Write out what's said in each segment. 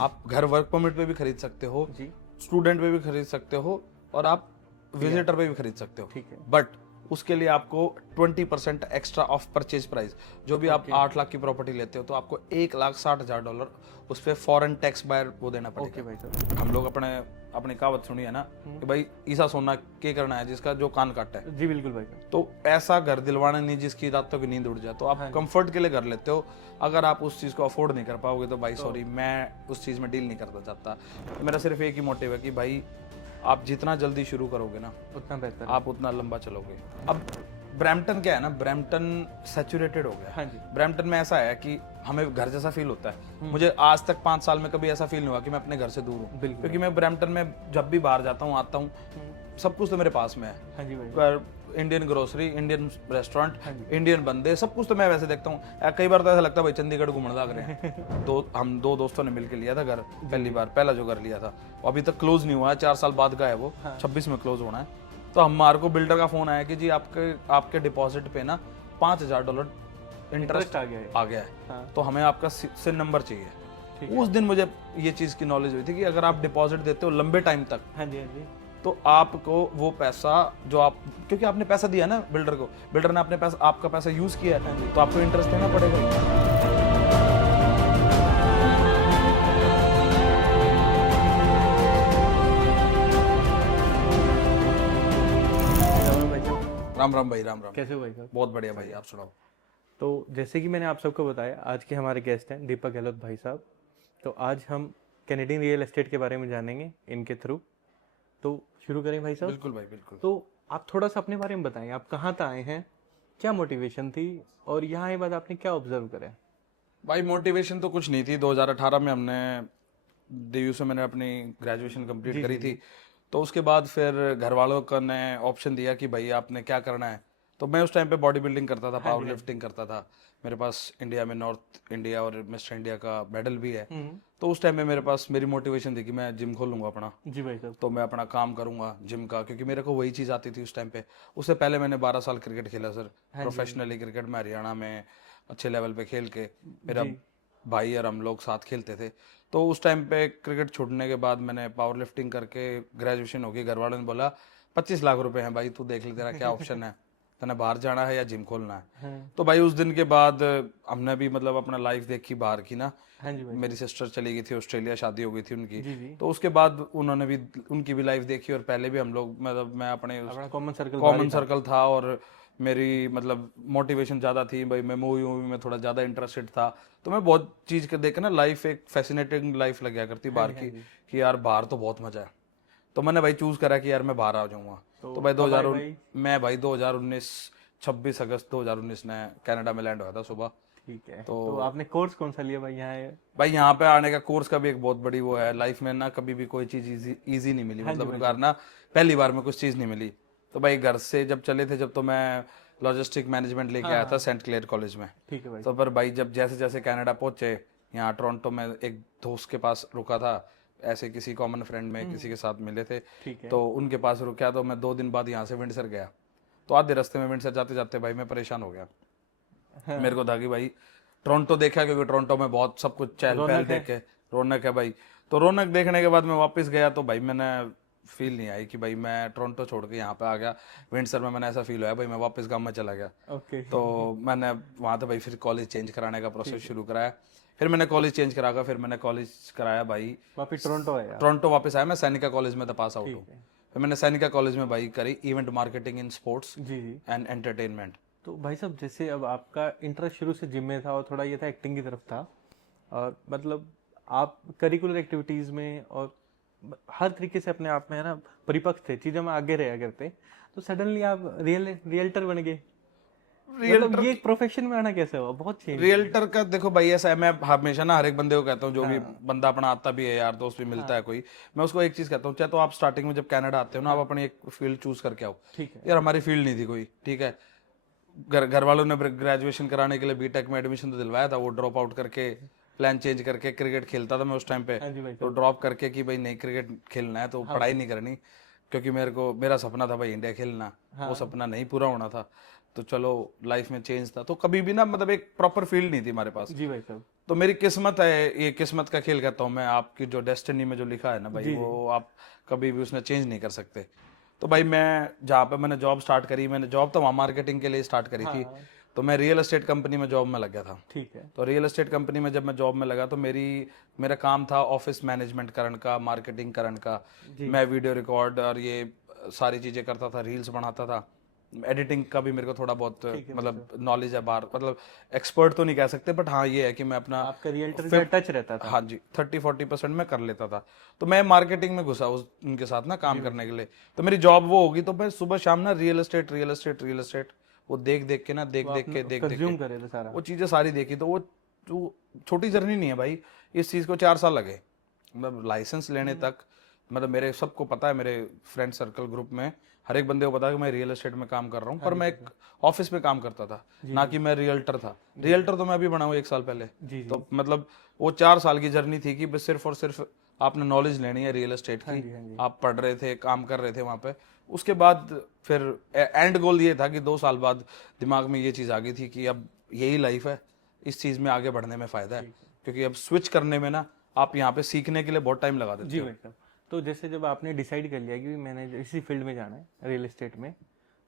आप घर work permit पे भी खरीद सकते हो, जी, स्टूडेंट पे भी खरीद सकते हो, और आप विजिटर पे भी खरीद सकते हो। ठीक है। बट उसके लिए आपको 20% एक्स्ट्रा ऑफ परचेज प्राइस, जो भी आप 8 लाख की प्रॉपर्टी लेते हो तो आपको $1,60,000 उस पर फॉरेन टैक्स बायर वो देना ओके पड़ेगा। भाई साहब। हम लोग अपनी कहावत सुनी है ना कि भाई ईसा सोना के करना है जिसका जो कान काटा है। जी बिल्कुल भाई साहब। तो ऐसा घर दिलवाना नहीं जिसकी रातों की नींद उड़ जाए। तो आप कंफर्ट के लिए घर लेते हो, अगर आप उस चीज़ को अफोर्ड नहीं कर पाओगे तो भाई सॉरी, मैं उस चीज़ में डील नहीं करना चाहता। मेरा सिर्फ एक ही मोटिव है कि भाई आप जितना जल्दी शुरू करोगे ना उतना बेहतर। आप उतना लंबा चलोगे। अब ब्रैम्पटन क्या है ना, ब्रैम्पटन सैचुरेटेड हो गया। हाँ जी। ब्रैम्पटन में ऐसा है कि हमें घर जैसा फील होता है। मुझे आज तक 5 साल में कभी ऐसा फील नहीं हुआ कि मैं अपने घर से दूर हूँ, बिल्कुल। क्योंकि मैं ब्रैम्पटन में जब भी बाहर जाता हूँ आता हूँ, सब कुछ तो मेरे पास में है। हाँ जी भाई। पर Indian grocery, Indian restaurant, Indian बंदे, सब कुछ तो मैं वैसे देखता हूँ। कई बार तो ऐसा लगता है भाई चंडीगढ़ घूमने लग रहे हैं। हम दो दोस्तों ने मिलकर लिया था घर, पहला जो घर लिया था वो अभी तक क्लोज नहीं हुआ है, 4 साल बाद का है वो। 26 में क्लोज होना है। तो हमारे को बिल्डर का फोन आया कि जी आपके डिपॉजिट पे ना $5,000 इंटरेस्ट आ गया है। है। तो हमें आपका सिन नंबर चाहिए। उस दिन मुझे ये चीज़ की नॉलेज हुई थी कि अगर आप डिपॉजिट देते हो लंबे टाइम तक, हाँ जी, हाँ जी, तो आपको वो पैसा जो आप, क्योंकि आपने पैसा दिया ना बिल्डर को, बिल्डर ने आपका पैसा यूज किया है, तो आपको इंटरेस्ट देना पड़ेगा। भाई साहब। राम राम भाई, राम राम। कैसे हो भाई साहब? बहुत बढ़िया भाई, आप सुनाओ। तो जैसे कि मैंने आप सबको बताया, आज के हमारे गेस्ट हैं दीपक गहलोत भाई साहब। तो आज हम कैनेडियन रियल एस्टेट के बारे में जानेंगे इनके थ्रू। तो शुरू करें भाई साहब? बिल्कुल भाई, बिल्कुल। तो आप थोड़ा सा अपने बारे में बताएं, आप कहाँ से आए हैं, क्या मोटिवेशन थी, और यहाँ आए बाद आपने क्या ऑब्जर्व करा? भाई मोटिवेशन तो कुछ नहीं थी। 2018 में हमने DU से मैंने अपनी ग्रेजुएशन कंप्लीट करी थी। तो उसके बाद फिर घर वालों का ने ऑप्शन दिया कि भाई आपने क्या करना है। तो मैं उस टाइम पे बॉडी बिल्डिंग करता था, पावर लिफ्टिंग करता था। मेरे पास इंडिया में नॉर्थ इंडिया और मिस्टर इंडिया का मेडल भी है। तो उस टाइम में मेरी मोटिवेशन थी कि मैं जिम खोलूंगा अपना। जी भाई साहब। तो मैं अपना काम करूंगा जिम का, क्योंकि मेरे को वही चीज़ आती थी उस टाइम पे। उससे पहले मैंने 12 साल क्रिकेट खेला सर, प्रोफेशनली क्रिकेट में हरियाणा में अच्छे लेवल पे खेल के। मेरा भाई और हम लोग साथ खेलते थे। तो उस टाइम पे क्रिकेट छोड़ने के बाद मैंने पावर लिफ्टिंग करके ग्रेजुएशन हो गई। घर वालों ने बोला 25 लाख रुपए हैं भाई, तू देख ले तेरा क्या ऑप्शन है, तने बाहर जाना है या जिम खोलना है। तो भाई उस दिन के बाद हमने भी मतलब अपना लाइफ देखी बाहर की ना। हाँ जी भाई। मेरी सिस्टर चली गई थी ऑस्ट्रेलिया, शादी हो गई थी उनकी। जी। तो उसके बाद उन्होंने भी उनकी भी लाइफ देखी, और पहले भी हम लोग मतलब मैं अपने अपना कॉमन सर्कल था, और मेरी मतलब मोटिवेशन ज़्यादा थी भाई। मैं मूवी में थोड़ा ज़्यादा इंटरेस्टेड था। तो मैं बहुत चीज़ के देख ना, लाइफ एक फैसिनेटिंग लाइफ लग गया करती बाहर की, कि यार बाहर तो बहुत मजा है। तो मैंने भाई चूज करा कि यार मैं बाहर आ जाऊंगा। तो भाई 2019 26 अगस्त 2019 ने कनाडा में लैंड हुआ था सुबह। ठीक है। तो आपने कोर्स कौन सा लिया भाई यहाँ? भाई यहाँ पे आने का कोर्स का भी एक बहुत बड़ी वो है लाइफ में ना, कभी भी कोई चीज इजी नहीं मिली। मतलब एक बार ना, पहली बार में कुछ चीज नहीं मिली। तो भाई घर से जब चले थे, जब तो मैं लॉजिस्टिक मैनेजमेंट लेके आया था सेंट क्लेयर कॉलेज में। ठीक है भाई। तो पर भाई जब जैसे जैसे कनाडा पहुंचे, यहाँ टोरंटो में एक दोस्त के पास रुका था, ऐसे किसी कॉमन फ्रेंड में किसी के साथ मिले थे। ठीक है। तो उनके पास रुका, तो मैं 2 दिन बाद यहाँ से विंडसर गया। तो आधे रास्ते में विंडसर जाते जाते भाई मैं परेशान हो गया। मेरे को था कि भाई टोरंटो देखा, क्योंकि टोरंटो में बहुत सब कुछ चहल पहल देखे, रौनक है भाई। तो रौनक देखने के बाद मैं वापस गया, तो भाई मैंने फील नहीं आई कि भाई मैं टोरंटो छोड़ के यहाँ पे आ गया। विंडसर में मैंने ऐसा फील हुआ भाई मैं वापस गाँव में चला गया। ओके। तो मैंने वहाँ तो भाई फिर कॉलेज चेंज कराने का प्रोसेस शुरू कराया। फिर मैंने कॉलेज चेंज करा, फिर मैंने कॉलेज कराया भाई, वापस टोरंटो आया? टोरंटो वापस आया। मैं सैनिका कॉलेज में था पास आउट हूँ। फिर मैंने सैनिका कॉलेज में भाई करी इवेंट मार्केटिंग इन स्पोर्ट्स जी जी। And entertainment. तो भाई साहब, जैसे अब आपका इंटरेस्ट शुरू से जिम में था और थोड़ा ये था एक्टिंग की तरफ था, और मतलब आप करिकुलर एक्टिविटीज़ में और हर तरीके से अपने आप में है ना परिपक्व थे, चीज़ों में आगे रहा करते, तो सडनली आप रियल्टर बन गए। मतलब ये प्रोफेशन में आना कैसे हुआ? बहुत चेंज। रियल्टर का देखो भाई ऐसा है, मैं हमेशा ना हर एक बंदे को कहता हूँ, जो भी बंदा अपना आता भी है, यार दोस्त भी मिलता है कोई, मैं उसको एक चीज कहता हूँ, चाहे तो आप स्टार्टिंग में जब कनाडा आते हो ना, आप अपनी एक फील्ड चूज करके आओ। ठीक है। यार हमारी फील्ड नहीं थी कोई, ठीक है। घर वालों ने ग्रेजुएशन कराने के लिए बीटेक में एडमिशन तो दिलवाया था, वो ड्रॉप आउट करके प्लान चेंज करके, क्रिकेट खेलता था मैं उस टाइम पे, हाँ जी भाई। तो ड्रॉप करके कि भाई नहीं क्रिकेट खेलना है तो पढ़ाई नहीं करनी, क्योंकि मेरा सपना था भाई इंडिया खेलना, वो सपना नहीं पूरा होना था। तो चलो लाइफ में चेंज था, तो कभी भी ना मतलब एक प्रॉपर फील्ड नहीं थी हमारे पास। जी भाई साहब। तो मेरी किस्मत है, ये किस्मत का खेल कहता हूँ मैं, आपकी जो डेस्टिनी में जो लिखा है ना भाई, वो आप कभी भी उसने चेंज नहीं कर सकते। तो भाई मैं जहाँ पे मैंने जॉब स्टार्ट करी, मैंने जॉब तो वहाँ मार्केटिंग के लिए स्टार्ट करी थी। हाँ तो मैं रियल एस्टेट कंपनी में जॉब में लग गया था। ठीक है। तो रियल एस्टेट कंपनी में जब मैं जॉब में लगा तो मेरा काम था ऑफिस मैनेजमेंट करन का, मार्केटिंग करन का। मैं वीडियो रिकॉर्ड और ये सारी चीज़ें करता था, रील्स बनाता था, एडिटिंग का भी मेरे को थोड़ा बहुत मतलब नॉलेज है बाहर, मतलब एक्सपर्ट तो नहीं कह सकते, बट हाँ ये है कि मैं अपना आपका रियल्टर का टच रहता था। हाँ जी 30-40% मैं कर लेता था। तो मैं मार्केटिंग में घुसा उनके साथ ना काम करने के लिए। तो मेरी जॉब वो होगी, तो मैं सुबह शाम ना real estate real estate real estate वो देख देख के ना देख कंज्यूम करे थे सारा। वो चीज़ें सारी देखी। तो वो छोटी जर्नी नहीं है भाई, इस चीज़ को 4 साल लगे मतलब लाइसेंस लेने तक। मतलब मेरे सबको पता है, मेरे फ्रेंड सर्कल ग्रुप में हर एक बंदे को पता है कि मैं रियल एस्टेट में काम कर रहा हूँ, पर मैं एक ऑफिस में काम करता था, ना कि मैं रियल्टर था। रियल्टर तो मैं अभी बना हूँ 1 साल पहले। तो मतलब वो 4 साल की जर्नी थी कि बस सिर्फ और सिर्फ आपने नॉलेज लेनी है रियल एस्टेट की। आप पढ़ रहे थे, काम कर रहे थे वहाँ पे। उसके बाद फिर एंड गोल ये था कि 2 साल बाद दिमाग में ये चीज़ आ गई थी कि अब यही लाइफ है, इस चीज़ में आगे बढ़ने में फ़ायदा है, क्योंकि अब स्विच करने में ना आप यहाँ पे सीखने के लिए बहुत टाइम लगा देते जी हो। भाई साहब। तो जैसे जब आपने डिसाइड कर लिया कि मैंने इसी फील्ड में जाना है रियल एस्टेट में,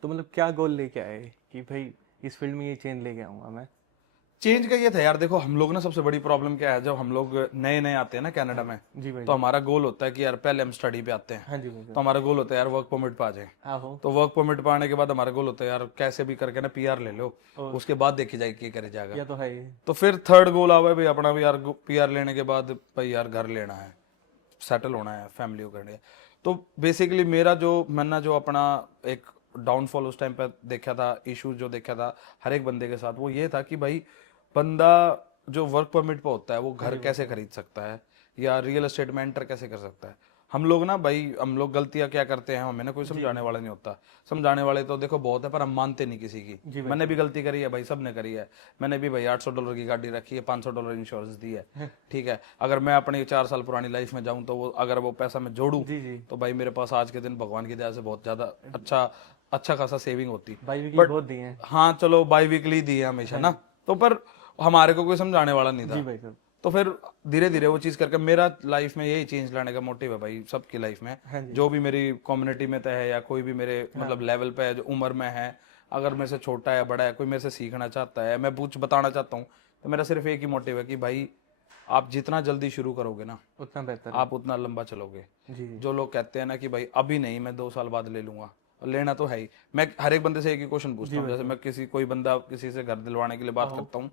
तो मतलब क्या गोल लेके आए कि भाई इस फील्ड में ये चेंज लेके आऊंगा मैं? चेंज का ये था यार, देखो हम लोग ना सबसे बड़ी प्रॉब्लम क्या है, जब हम लोग नए नए आते हैं ना कनाडा में, जी भाई। तो हमारा गोल होता है कि यार पहले हम स्टडी पे आते हैं। हाँ जी भाई साहब। तो हमारा गोल होता है यार वर्क परमिट पे आ जाए। आहो। तो वर्क परमिट पे आने के बाद हमारा गोल होता है यार कैसे भी करके ना पीआर ले लो, उसके बाद देखी जाएगी क्या करे जाएगा। या तो है। तो फिर थर्ड गोल आवा है भाई अपना भी यार, पीआर लेने के बाद भाई यार घर लेना है, सेटल होना है, फैमिली को करनी है। तो बेसिकली मेरा जो मैंने जो अपना एक डाउनफॉल उस टाइम पर देखा था, इशू जो देखा था हर एक बंदे के साथ, वो ये था कि भाई बंदा जो वर्क परमिट पे होता है वो घर कैसे खरीद सकता है या रियल एस्टेट में एंटर कैसे कर सकता है। हम लोग ना भाई, हम लोग गलतियां क्या करते हैं, हमें ना कोई समझाने वाला नहीं होता। समझाने वाले तो देखो बहुत है, पर हम मानते नहीं किसी की। मैंने भी गलती करी है भाई, सब ने करी है। मैंने भी भाई $800 की गाड़ी रखी है, $500 इंश्योरेंस दी है, ठीक है। अगर मैं अपनी 4 साल पुरानी लाइफ में जाऊं तो वो अगर वो पैसा मैं जोड़ूं तो भाई मेरे पास आज के दिन भगवान की दया से बहुत ज्यादा अच्छा खासा सेविंग होती। भाई वीकली बहुत दिए हैं। हाँ चलो बाई वीकली दी है हमेशा ना, तो पर हमारे को कोई समझाने वाला नहीं जी था। भाई साहब। तो फिर धीरे धीरे वो चीज़ करके मेरा लाइफ में यही चेंज लाने का मोटिव है भाई, सबकी लाइफ में जो भी मेरी कम्युनिटी में तय है या कोई भी मेरे मतलब लेवल पे है, जो उम्र में है, अगर मेरे से छोटा है बड़ा है, कोई मेरे से सीखना चाहता है, मैं कुछ बताना चाहता हूँ, तो मेरा सिर्फ एक ही मोटिव है कि भाई आप जितना जल्दी शुरू करोगे ना उतना बेहतर। आप उतना लंबा चलोगे। जी। जो लोग कहते हैं ना कि भाई अभी नहीं, मैं 2 साल बाद ले लूंगा, और लेना तो है ही। मैं हर एक बंदे से एक ही क्वेश्चन पूछता हूँ, जैसे मैं कोई बंदा किसी से घर दिलवाने के लिए बात करता हूँ,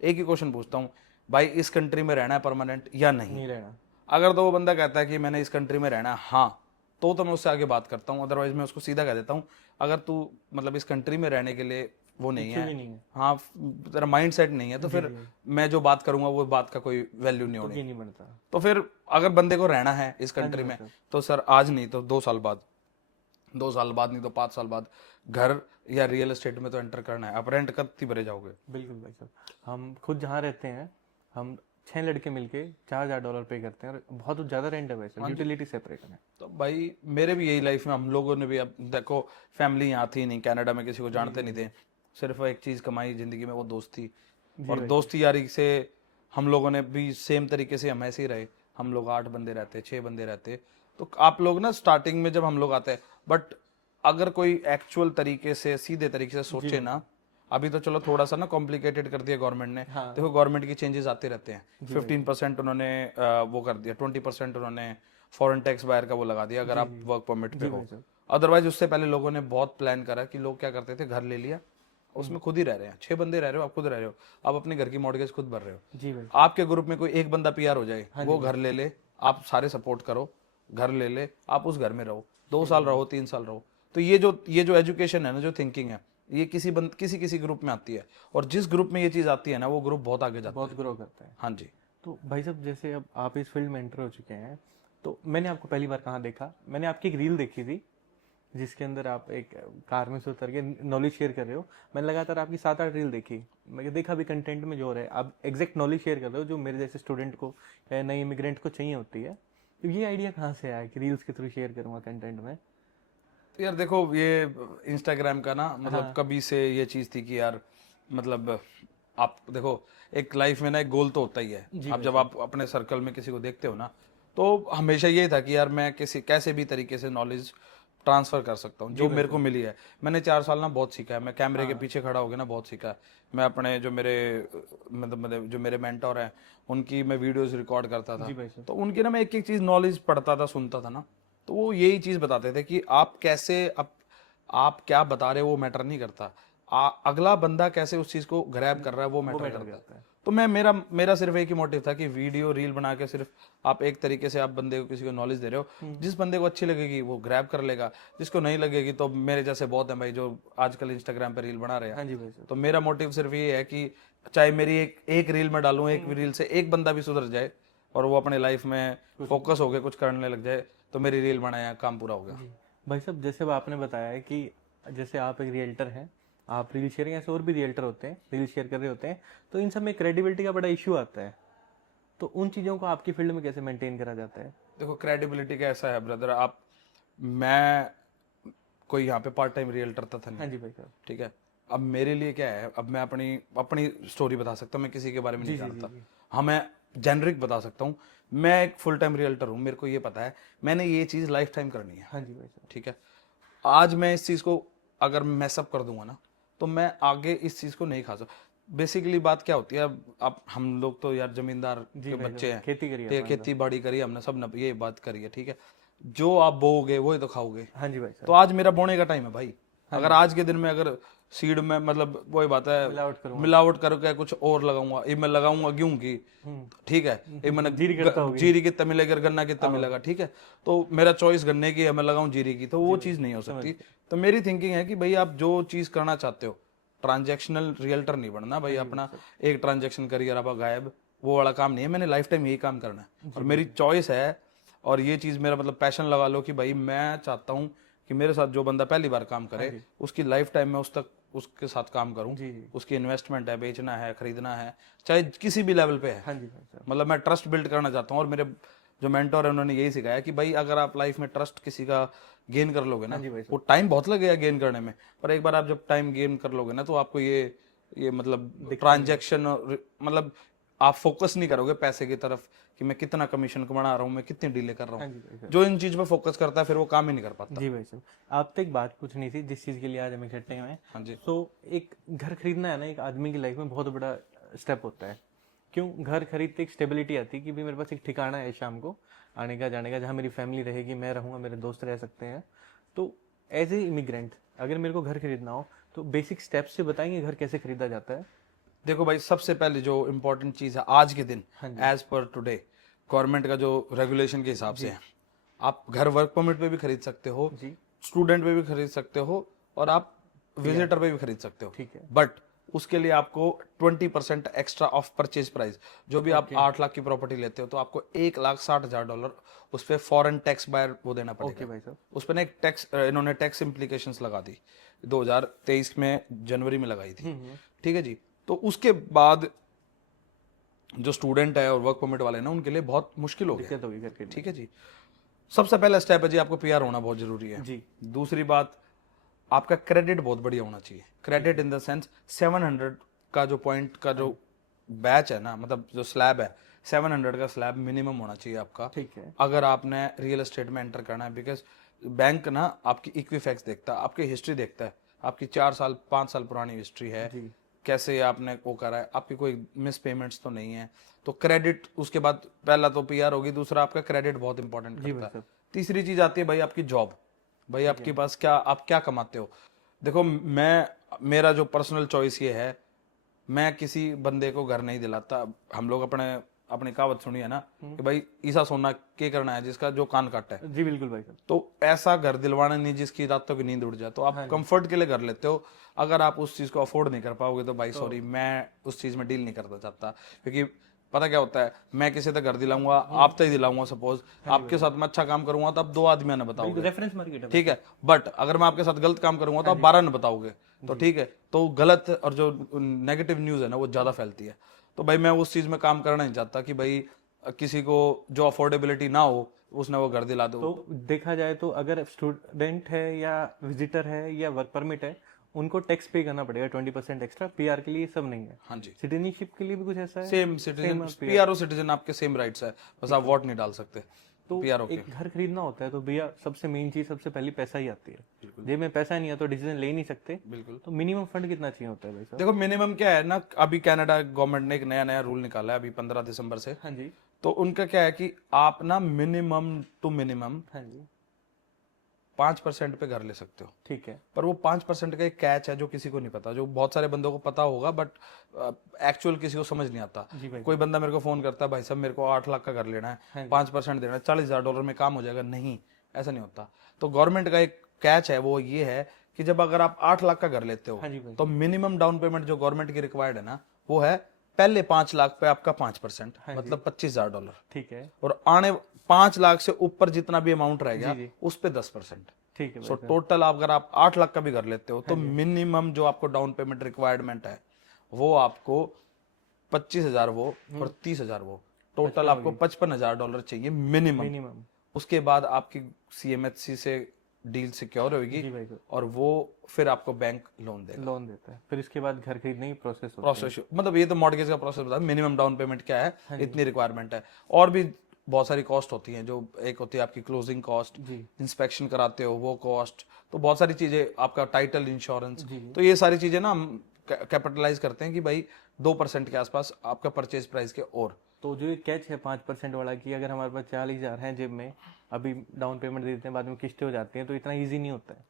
एक ही क्वेश्चन पूछता हूँ, भाई इस कंट्री में रहना है परमानेंट या नहीं रहना। अगर तो वो बंदा कहता है कि मैंने इस कंट्री में रहना है हाँ, तो मैं उससे आगे बात करता हूँ, अदरवाइज मैं उसको सीधा कह देता हूँ अगर तू मतलब इस कंट्री में रहने के लिए वो नहीं है, हाँ तेरा माइंड सेट नहीं है, तो फिर मैं जो बात करूंगा वो बात का कोई वैल्यू नहीं होनी। नहीं बनता। तो फिर अगर बंदे को रहना है इस कंट्री में, तो सर आज नहीं तो 2 साल बाद, 2 साल बाद नहीं तो 5 साल बाद घर या रियल एस्टेट में तो एंटर करना है। आप रेंट कब भरे जाओगे? बिल्कुल भाई साहब। हम खुद जहाँ रहते हैं, हम 6 लड़के मिलके $4,000 पे करते हैं और बहुत ज़्यादा रेंट है भाई साहब, यूटिलिटी सेपरेट है। तो भाई मेरे भी यही लाइफ में, हम लोगों ने भी, अब देखो फैमिली यहाँ थी नहीं, कनाडा में किसी को जानते नहीं थे, सिर्फ एक चीज़ कमाई जिंदगी में, वो दोस्ती। और दोस्ती यारी से हम लोगों ने भी सेम तरीके से हम ऐसे ही रहे। हम लोग 8 बंदे रहते, 6 बंदे रहते। तो आप लोग ना स्टार्टिंग में जब हम लोग आते हैं, बट अगर कोई एक्चुअल तरीके से सीधे तरीके से सोचे ना, अभी तो चलो थोड़ा सा ना कॉम्प्लिकेटेड कर दिया गवर्नमेंट ने। देखो गवर्नमेंट की चेंजेस आते रहते हैं। 15% उन्होंने वो कर दिया, 20% उन्होंने फॉरेन टैक्स बायर का वो लगा दिया अगर आप वर्क परमिट पे हो। अदरवाइज उससे पहले लोगों ने बहुत प्लान करा कि लोग क्या करते थे, घर ले लिया, उसमें खुद ही रह रहे हैं, 6 बंदे रह रहे हो, आप खुद रह रहे हो, आप अपने घर की मॉर्गेज खुद भर रहे हो। जी भाई। आपके ग्रुप में कोई एक बंदा पीआर हो जाए, वो घर ले ले, आप सारे सपोर्ट करो, घर ले ले, आप उस घर में रहो, 2 साल रहो, 3 साल रहो। तो ये जो एजुकेशन है ना, जो थिंकिंग है, ये किसी ग्रुप में आती है, और जिस ग्रुप में ये चीज आती है ना, वो ग्रुप बहुत आगे जाता है, बहुत ग्रो करता है। हाँ जी। तो भाई साहब जैसे अब आप इस फील्ड में एंटर हो चुके हैं, तो मैंने आपको पहली बार कहाँ देखा, मैंने आपकी एक रील देखी थी जिसके अंदर आप एक कार में से उतर के नॉलेज शेयर कर रहे हो। मैंने लगातार आपकी 7-8 रील देखी, मैं देखा भी कंटेंट में जो हो रहा है, आप एग्जैक्ट नॉलेज शेयर कर रहे हो जो मेरे जैसे स्टूडेंट को या नए इमिग्रेंट को चाहिए होती है। तो ये आइडिया कहाँ से आया कि रील्स के थ्रू शेयर करूँगा कंटेंट में? यार देखो ये इंस्टाग्राम का ना मतलब कभी से ये चीज थी कि यार मतलब आप देखो एक लाइफ में ना एक गोल तो होता ही है। अब जब आप अपने सर्कल में किसी को देखते हो ना तो हमेशा ये था कि यार मैं किसी कैसे भी तरीके से नॉलेज ट्रांसफर कर सकता हूँ जो मेरे को मिली है। मैंने 4 साल ना बहुत सीखा है, मैं कैमरे के पीछे खड़ा हो गया ना बहुत सीखा है। मैं अपने जो मेरे मतलब जो मेरे मेंटोर हैं उनकी मैं वीडियोस रिकॉर्ड करता था, तो उनकी ना मैं एक एक चीज नॉलेज पढ़ता था सुनता था ना, तो वो यही चीज बताते थे कि आप कैसे आप क्या बता रहे हो वो मैटर नहीं करता, अगला बंदा कैसे उस चीज को ग्रैब कर रहा है वो मैटर करता है। तो मैं मेरा मेरा सिर्फ एक ही मोटिव था कि वीडियो रील बना के सिर्फ आप एक तरीके से आप बंदे को किसी को नॉलेज दे रहे हो, जिस बंदे को अच्छी लगेगी वो ग्रैब कर लेगा, जिसको नहीं लगेगी तो मेरे जैसे बहुत हैं भाई जो आजकल इंस्टाग्राम पे रील बना रहे हैं। तो मेरा मोटिव सिर्फ ये है कि चाहे मेरी एक रील में डालूं, एक रील से एक बंदा भी सुधर जाए और वो अपने लाइफ में फोकस हो गए कुछ करने लग जाए तो मेरी रील बनाया काम पूरा हो गया। भाई साहब जैसे अब आपने बताया है कि जैसे आप एक रियल्टर हैं, आप रील शेयरिंग, ऐसे और भी रियल्टर होते हैं रील शेयर कर रहे होते हैं, तो इन सब में क्रेडिबिलिटी का बड़ा इशू आता है, तो उन चीज़ों को आपकी फील्ड में कैसे मेंटेन करा जाता है? देखो क्रेडिबिलिटी का ऐसा है ब्रदर, आप मैं कोई यहाँ पे पार्ट टाइम रियल्टर था नहीं। हाँ जी भाई साहब। ठीक है, अब मेरे लिए क्या है, अब मैं अपनी अपनी स्टोरी बता सकता हूँ, मैं किसी के बारे में नहीं जानता। हाँ मैं जेनरिक बता सकता हूँ, मैं एक फुल टाइम रियल्टर हूँ, मेरे को ये पता है मैंने ये चीज़ लाइफ टाइम करनी है। हाँ जी भाई साहब। ठीक है, आज मैं इस चीज़ को अगर मैसअप कर दूंगा ना तो मैं आगे इस चीज़ को नहीं खा सकता। बेसिकली बात क्या होती है, अब हम लोग तो यार जमींदार के बच्चे हैं, खेती करिए, ठीक है, खेती बाड़ी करी हमने सब ने, ये बात करी है। ठीक है, जो आप बोओगे वही तो खाओगे। हाँ जी भाई साहब। तो आज मेरा बोने का टाइम है भाई, अगर आज के दिन में अगर सीड में मतलब वही बात है मिलावट करके कुछ और लगाऊंगा, ये मैं लगाऊंगा गेहूं की, ठीक है, ये मैंने जीरी कितना मिलेगा, गन्ना कितना मिलेगा, ठीक है, तो मेरा चॉइस गन्ने की है, मैं लगाऊं जीरी की, तो वो चीज नहीं हो सकती। तो मेरी थिंकिंग है कि भाई आप जो चीज करना चाहते हो, ट्रांजैक्शनल रियल्टर नहीं बनना भाई, अपना एक ट्रांजैक्शन करिए आप गायब, वो वाला काम नहीं है। मैंने लाइफ टाइम यही काम करना है और मेरी चॉइस है, और ये चीज मेरा मतलब पैशन लगा लो कि भाई मैं चाहता हूँ कि मेरे साथ जो बंदा पहली बार काम करे उसकी लाइफ टाइम में उसके साथ काम करूं। उसकी इन्वेस्टमेंट है, बेचना है, खरीदना है, चाहे किसी भी लेवल पे है, मतलब मैं ट्रस्ट बिल्ड करना चाहता हूँ। और मेरे जो मेंटोर है उन्होंने यही सिखाया कि भाई अगर आप लाइफ में ट्रस्ट किसी का गेन कर लोगे ना, वो टाइम बहुत लगेगा गेन करने में, पर एक बार आप जब टाइम गेन कर लोगे ना तो आपको ये मतलब ट्रांजैक्शन मतलब आप फोकस नहीं करोगे पैसे की तरफ कि मैं कितना कमीशन कमा रहा हूँ, मैं कितनी डीले कर रहा हूँ। जो इन चीज पे फोकस करता है फिर वो काम ही नहीं कर पाता। जी भाई साहब, आपसे एक बात पूछनी थी जिस चीज़ के लिए आज हम इकट्ठे हुए हैं। हाँ जी। तो एक घर खरीदना है ना, एक आदमी की लाइफ में बहुत बड़ा स्टेप होता है। क्यों? घर खरीदते एक स्टेबिलिटी आती है कि भाई मेरे पास एक ठिकाना है शाम को आने का जाने का, जहाँ मेरी फैमिली रहेगी, मैं रहूँगा, मेरे दोस्त रह सकते हैं। तो एज ए इमिग्रेंट अगर मेरे को घर खरीदना हो तो बेसिक स्टेप्स से बताएंगे घर कैसे खरीदा जाता है? देखो भाई, सबसे पहले जो इम्पोर्टेंट चीज है आज के दिन, एज पर टुडे गवर्नमेंट का जो रेगुलेशन के हिसाब से है, आप घर वर्क परमिट पे भी खरीद सकते हो, स्टूडेंट पे भी खरीद सकते हो, और आप विजिटर पे भी खरीद सकते हो। ठीक है, बट उसके लिए आपको 20% एक्स्ट्रा ऑफ परचेज प्राइस, जो भी आप 8 लाख की प्रॉपर्टी लेते हो तो आपको $1,60,000 उस पर फॉरेन टैक्स बायर वो देना पड़ेगा। भाई साहब। उस पर ना एक टैक्स इन्होंने टैक्स इम्प्लीकेशंस लगा दी 2023 में जनवरी में लगाई थी। ठीक है जी, तो उसके बाद जो स्टूडेंट है और वर्क परमिट वाले ना उनके लिए बहुत मुश्किल हो गया। ठीक है जी, सबसे पहला स्टेप है जी आपको पीआर होना बहुत जरूरी है जी। दूसरी बात, आपका क्रेडिट बहुत बढ़िया होना चाहिए। क्रेडिट इन द सेंस 700 का जो पॉइंट का जो बैच है ना, मतलब जो स्लैब है 700 का स्लैब मिनिमम होना चाहिए आपका। ठीक है, अगर आपने रियल एस्टेट में एंटर करना है, बिकॉज बैंक ना आपकी इक्विफैक्स देखता है, आपकी हिस्ट्री देखता है, आपकी 4 साल 5 साल पुरानी हिस्ट्री है, कैसे आपने वो करा है, आपकी कोई मिस पेमेंट्स तो नहीं है। तो क्रेडिट, उसके बाद पहला तो पीआर होगी, दूसरा आपका क्रेडिट बहुत इंपॉर्टेंट करता है। तीसरी चीज आती है भाई आपकी जॉब, भाई आपके पास क्या, आप क्या कमाते हो। देखो मेरा जो पर्सनल चॉइस ये है, मैं किसी बंदे को घर नहीं दिलाता। हम लोग अपनी कहावत सुनी है ना कि भाई ईसा सोना के करना है जिसका जो कान काटा है। जी बिल्कुल भाई साहब। तो ऐसा घर दिलवाना नहीं जिसकी रातों की नींद उड़ जाए। तो आप कंफर्ट के लिए घर लेते हो, अगर आप उस चीज को अफोर्ड नहीं कर पाओगे तो भाई सॉरी, मैं उस चीज में डील नहीं करना चाहता। क्योंकि पता क्या होता है, मैं किसी तक घर दिलाऊंगा, आप तक दिलाऊंगा, सपोज आपके साथ मैं अच्छा काम करूंगा तो आप 2 आदमी ने बताओगे, रेफरेंस मार्केट है, ठीक है। बट अगर मैं आपके साथ गलत काम करूंगा तो आप 12 ने बताओगे, तो ठीक है। तो गलत और जो नेगेटिव न्यूज है ना वो ज्यादा फैलती है। तो भाई मैं उस चीज में काम करना नहीं चाहता कि भाई किसी को जो अफोर्डेबिलिटी ना हो उसने वो घर दिला दो। तो देखा जाए तो अगर स्टूडेंट है या विजिटर है या वर्क परमिट है, उनको टैक्स पे करना पड़ेगा 20% एक्स्ट्रा। पीआर के लिए सब नहीं है। हाँ जी, सिटीजनशिप के लिए भी कुछ ऐसा है? Same citizen, PR PRO citizen आपके सेम राइट्स है, बस आप वोट नहीं डाल सकते तो पीआरओ के। एक घर खरीदना होता है तो भैया सबसे मेन चीज, सबसे पहली पैसा ही आती है। जेब में पैसा नहीं है तो डिसीजन ले ही नहीं सकते। बिल्कुल। तो मिनिमम फंड कितना चाहिए होता है भाई साहब? देखो मिनिमम क्या है ना, अभी कनाडा गवर्नमेंट ने एक नया नया रूल निकाला है अभी 15 दिसंबर से। हाँ जी, तो उनका क्या है कि आप ना मिनिमम टू मिनिमम हाँ जी, 5% पे घर ले सकते हो। ठीक है। पर वो 5% का एक कैच है जो किसी को नहीं पता, जो बहुत सारे बंदों को पता होगा बट एक्चुअल किसी को समझ नहीं आता। जी भाई। कोई बंदा मेरे को फोन करता है, भाई साहब मेरे को 8 लाख का घर लेना हाँ है, जी। 5% देना है, $40,000 में काम हो जाएगा। नहीं, ऐसा नहीं होता। तो गवर्नमेंट का एक कैच है, वो ये है कि जब अगर आप 8 लाख का घर लेते हो हाँ जी भाई। तो मिनिमम डाउन पेमेंट जो गवर्नमेंट की रिक्वायर्ड है ना, वो है पहले 5 लाख पे आपका 5%, मतलब $25,000। ठीक है, और आने 5 लाख से ऊपर जितना भी अमाउंट रहेगा जी, जी। उस पे 10%। ठीक है सो भाई। टोटल अगर आप 8 लाख का भी घर लेते हो तो मिनिमम जो आपको डाउन पेमेंट रिक्वायरमेंट है वो आपको 25,000 वो और 30,000 वो, टोटल आपको $55,000 चाहिए मिनिमम। मिनिमम। उसके बाद आपकी सीएमएचसी से डील सिक्योर होगी जी भाई साहब। और वो फिर आपको बैंक लोन देगा। लोन देता है, फिर इसके बाद घर खरीदने की प्रोसेस होती प्रोसेस मतलब ये तो मॉर्गेज का प्रोसेस बता, मिनिमम डाउन पेमेंट क्या है, इतनी रिक्वायरमेंट है। और भी बहुत सारी कॉस्ट होती हैं, जो एक होती है आपकी क्लोजिंग कॉस्ट, जी। इंस्पेक्शन कराते हो वो कॉस्ट, तो बहुत सारी चीजें, आपका टाइटल इंश्योरेंस, जी। तो ये सारी चीजें ना हम कैपिटलाइज करते हैं कि भाई 2% के आसपास आपका परचेज प्राइस के। और तो जो ये कैच है 5% वाला कि अगर हमारे पास 40,000 है जेब में, अभी डाउन पेमेंट दे देते हैं, बाद में किस्तें हो जाती हैं, तो इतना ईजी नहीं होता है।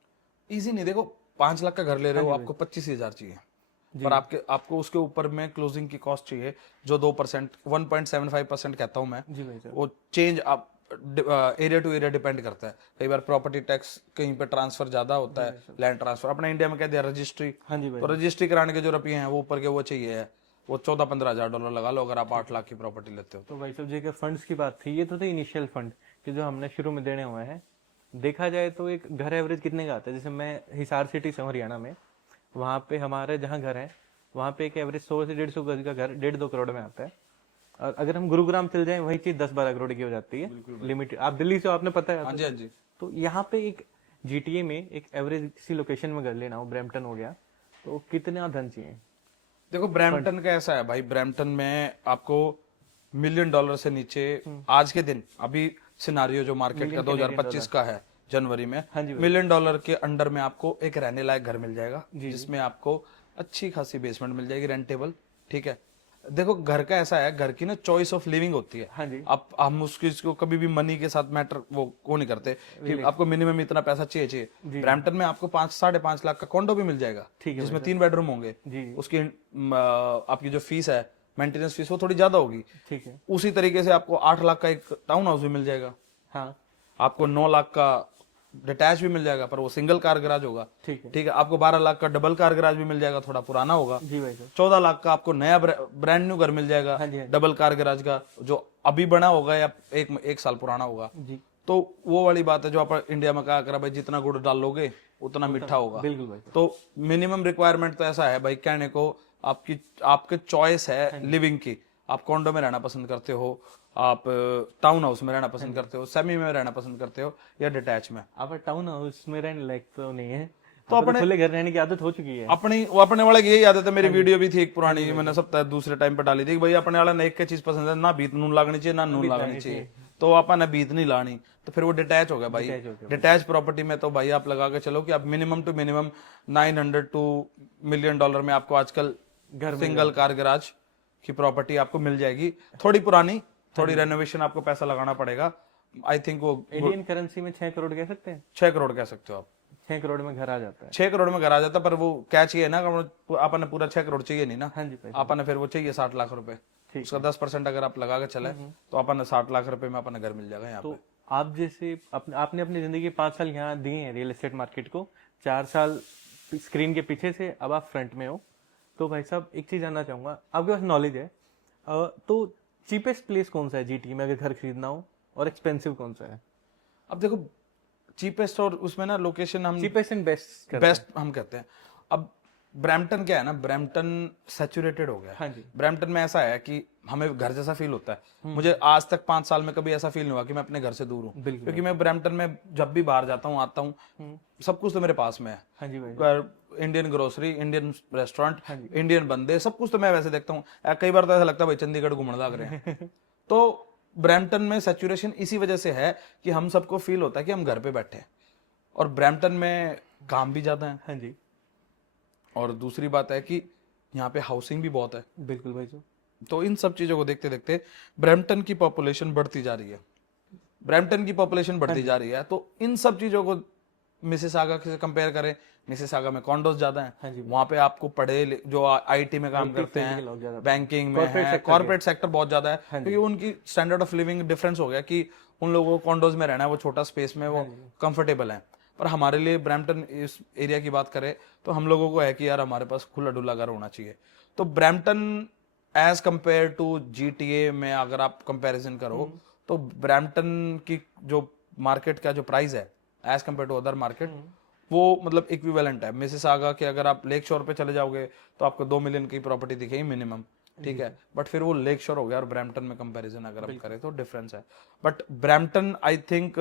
इजी नहीं, देखो 5 लाख का घर ले रहे हो, आपको 25,000 चाहिए, पर आपको उसके ऊपर में क्लोजिंग की कॉस्ट चाहिए जो 2%, 1.75% कहता हूं मैं। जी भाई साहब। वो चेंज आप एरिया टू एरिया डिपेंड करता है। कई बार प्रॉपर्टी टैक्स कहीं पे ट्रांसफर ज्यादा होता है, लैंड ट्रांसफर अपने इंडिया में कह दिया रजिस्ट्री, हाँ जी भाई। तो रजिस्ट्री कराने के जो रुपये हैं वो ऊपर के वो चाहिए है, वो $14,000-15,000 लगा लो अगर आप 8 लाख की प्रॉपर्टी लेते हो। तो भाई साहब जी के फंड्स की बात थी, ये तो थे इनिशियल फंड कि जो हमने शुरू में देने हुए हैं। देखा जाए तो एक घर एवरेज कितने का आता है? जैसे मैं हिसार सिटी से हूँ हरियाणा में, वहाँ पे हमारे जहाँ घर है वहाँ पे एक एवरेज 100 से 150 गज का घर 1.5-2 करोड़ में आता है। और अगर हम गुरुग्राम चल जाएं वही चीज 10-12 करोड़ की हो जाती है लिमिट। आप दिल्ली से हो, आपने पता है हाँ जी, हाँ जी। तो यहाँ पे एक जीटीए में एक एवरेज किसी लोकेशन में घर लेना हो, ब्रैम्पटन हो गया, तो कितना धन चाहिए? देखो ब्रैम्पटन का ऐसा है भाई, ब्रैम्पटन में आपको $1 मिलियन से नीचे आज के दिन, अभी सिनारियो जो मार्केट का 2025 का है जनवरी में, हाँ जी $1 मिलियन के अंडर में आपको एक रहने लायक घर मिल जाएगा, जिसमें आपको अच्छी खासी बेसमेंट मिल जाएगी रेंटेबल। ठीक है, देखो घर का ऐसा है, घर की ना चॉइस ऑफ लिविंग होती है। हाँ जी। आप हम उसको कभी भी मनी के साथ मैटर वो नहीं करते कि आपको मिनिमम इतना पैसा चाहिए। ब्रैम्पटन में आपको 5-5.5 लाख का कॉन्डो भी मिल जाएगा, जिसमें 3 बेडरूम होंगे। जी। उसकी आपकी जो फीस है, मेंटेनेंस फीस, वो थोड़ी ज्यादा होगी। ठीक है। उसी तरीके से आपको 8 लाख का एक टाउन हाउस भी मिल जाएगा, हाँ। आपको 9 लाख का डिटैच भी मिल जाएगा, पर वो सिंगल कार गराज होगा। ठीक है। ठीक है, आपको 12 लाख का डबल कार गराज भी मिल जाएगा, थोड़ा पुराना होगा। जी भाई साहब। 14 लाख का आपको नया ब्रांड न्यू घर मिल जाएगा, हाँ जी, हाँ जी। डबल कार गराज का, जो अभी बना होगा या एक साल पुराना होगा। जी। तो वो वाली बात है जो आप इंडिया में कहा करा भाई, जितना गुड़ डाल लोगे उतना मीठा होगा। बिल्कुल भाई साहब। तो मिनिमम रिक्वायरमेंट तो ऐसा है भाई, कहने को आपके चॉइस है लिविंग की। आप कॉन्डो में रहना पसंद करते हो, आप टाउन हाउस में रहना पसंद करते हो, सेमी में रहना पसंद करते हो, या डिटैच में। आप टाउन हाउस में रहने लायक तो नहीं है, तो अपने खुले घर रहने की आदत हो चुकी है। अपने वाले की यही आदत है। मेरी वीडियो भी थी एक पुरानी, मैंने सब दूसरे टाइम पे डाली थी कि भाई अपने वाला ने एक चीज पसंद है, ना बीत नून लागनी चाहिए ना नून लागनी चाहिए, तो अपन ने बीत नहीं लानी, तो फिर वो डिटैच हो गया भाई। डिटैच प्रॉपर्टी में तो भाई आप लगा के चलो कि आप minimum to minimum $900 to $1 million में आपको आजकल सिंगल कार गराज की प्रॉपर्टी आपको मिल जाएगी। थोड़ी पुरानी, थोड़ी रेनोवेशन, आपको पैसा लगाना पड़ेगा। आई थिंक वो इंडियन करेंसी में 6 करोड़ कह सकते हैं? 6 करोड़ कह सकते हो आप। 6 करोड़ में घर आ जाता है। 6 करोड़ में घर आ जाता, पर वो क्या चाहिए ना, आपने पूरा 6 करोड़ चाहिए नहीं ना, हाँ जी भाई। आपने फिर वो चाहिए 60 लाख रुपए, ठीक उसका 10% अगर आप लगा के चले तो आपने 60 लाख रुपए में अपना घर मिल जाएगा यहाँ तो पे। आप जैसे आपने अपनी जिंदगी के 5 साल यहाँ दिए हैं रियल एस्टेट मार्केट को, 4 साल स्क्रीन के पीछे से, अब आप फ्रंट में हो, तो भाई साहब एक चीज जानना चाहूंगा, आपके पास नॉलेज है, तो चीपेस्ट प्लेस कौन सा है जीटी में अगर घर खरीदना हो, और एक्सपेंसिव कौन सा है? अब देखो चीपेस्ट और उसमें ना लोकेशन हम चीपेस्ट एंड बेस्ट बेस्ट हम कहते हैं। अब ब्रैम्पटन क्या है ना, ब्रैम्पटन सैचुरेटेड हो गया है। हाँ जी। ब्रैम्पटन में ऐसा है कि हमें घर जैसा फील होता है। मुझे आज तक 5 साल में कभी ऐसा फील नहीं हुआ कि मैं अपने घर से दूर हूँ, बिल्कुल। क्योंकि मैं ब्रैम्पटन में जब भी बाहर जाता हूँ, आता हूँ, सब कुछ तो मेरे पास में है। हाँ जी भाई। इंडियन ग्रोसरी, इंडियन रेस्टोरेंट, हाँ जी। इंडियन बंदे, सब कुछ तो मैं वैसे देखता हूँ। कई बार तो ऐसा लगता है भाई चंडीगढ़ घूमने लग रहे हैं। तो ब्रैम्पटन में सैचुरेशन इसी वजह से है कि हम सबको फील होता है कि हम घर पे बैठे हैं, और ब्रैम्पटन में काम भी ज्यादा है, हाँ जी। और दूसरी बात है कि यहाँ पे हाउसिंग भी बहुत है। बिल्कुल भाई साहब। तो इन सब चीजों को देखते देखते ब्रैम्पटन की पॉपुलेशन बढ़ती जा रही है। ब्रैम्पटन की पॉपुलेशन बढ़ती जा रही है, तो इन सब चीजों को मिसिसागा से कंपेयर करें, मिसिसागा में कॉन्डोज ज्यादा हाँ जी। हैं, वहां पे आपको जो आईटी में काम करते फील्ड के लोग हैं, ज्यादा, बैंकिंग में corporate है, sector कॉर्पोरेट सेक्टर बहुत ज्यादा है, हाँ जी। क्योंकि उनकी स्टैंडर्ड ऑफ लिविंग डिफरेंस हो गया कि उन लोगों को कॉन्डोज में रहना है, वो छोटा स्पेस में वो कंफर्टेबल है। पर हमारे लिए ब्रैम्पटन इस एरिया की बात करें तो हम लोगों को है कि यार हमारे पास खुला डुला घर होना चाहिए। तो Brampton as compared to GTA में अगर आप कंपैरिजन करो तो ब्रैम्पटन की जो मार्केट का जो प्राइस है as compared to other market, वो मतलब इक्विवेलेंट है। मिसिसागा के अगर आप लेक शोर पे चले जाओगे तो आपको 2 मिलियन की प्रॉपर्टी दिखेगी मिनिमम, ठीक है, बट फिर वो लेक शोर हो गया, और ब्रैम्पटन में कंपैरिजन अगर हम करें तो डिफरेंस है। But Brampton I think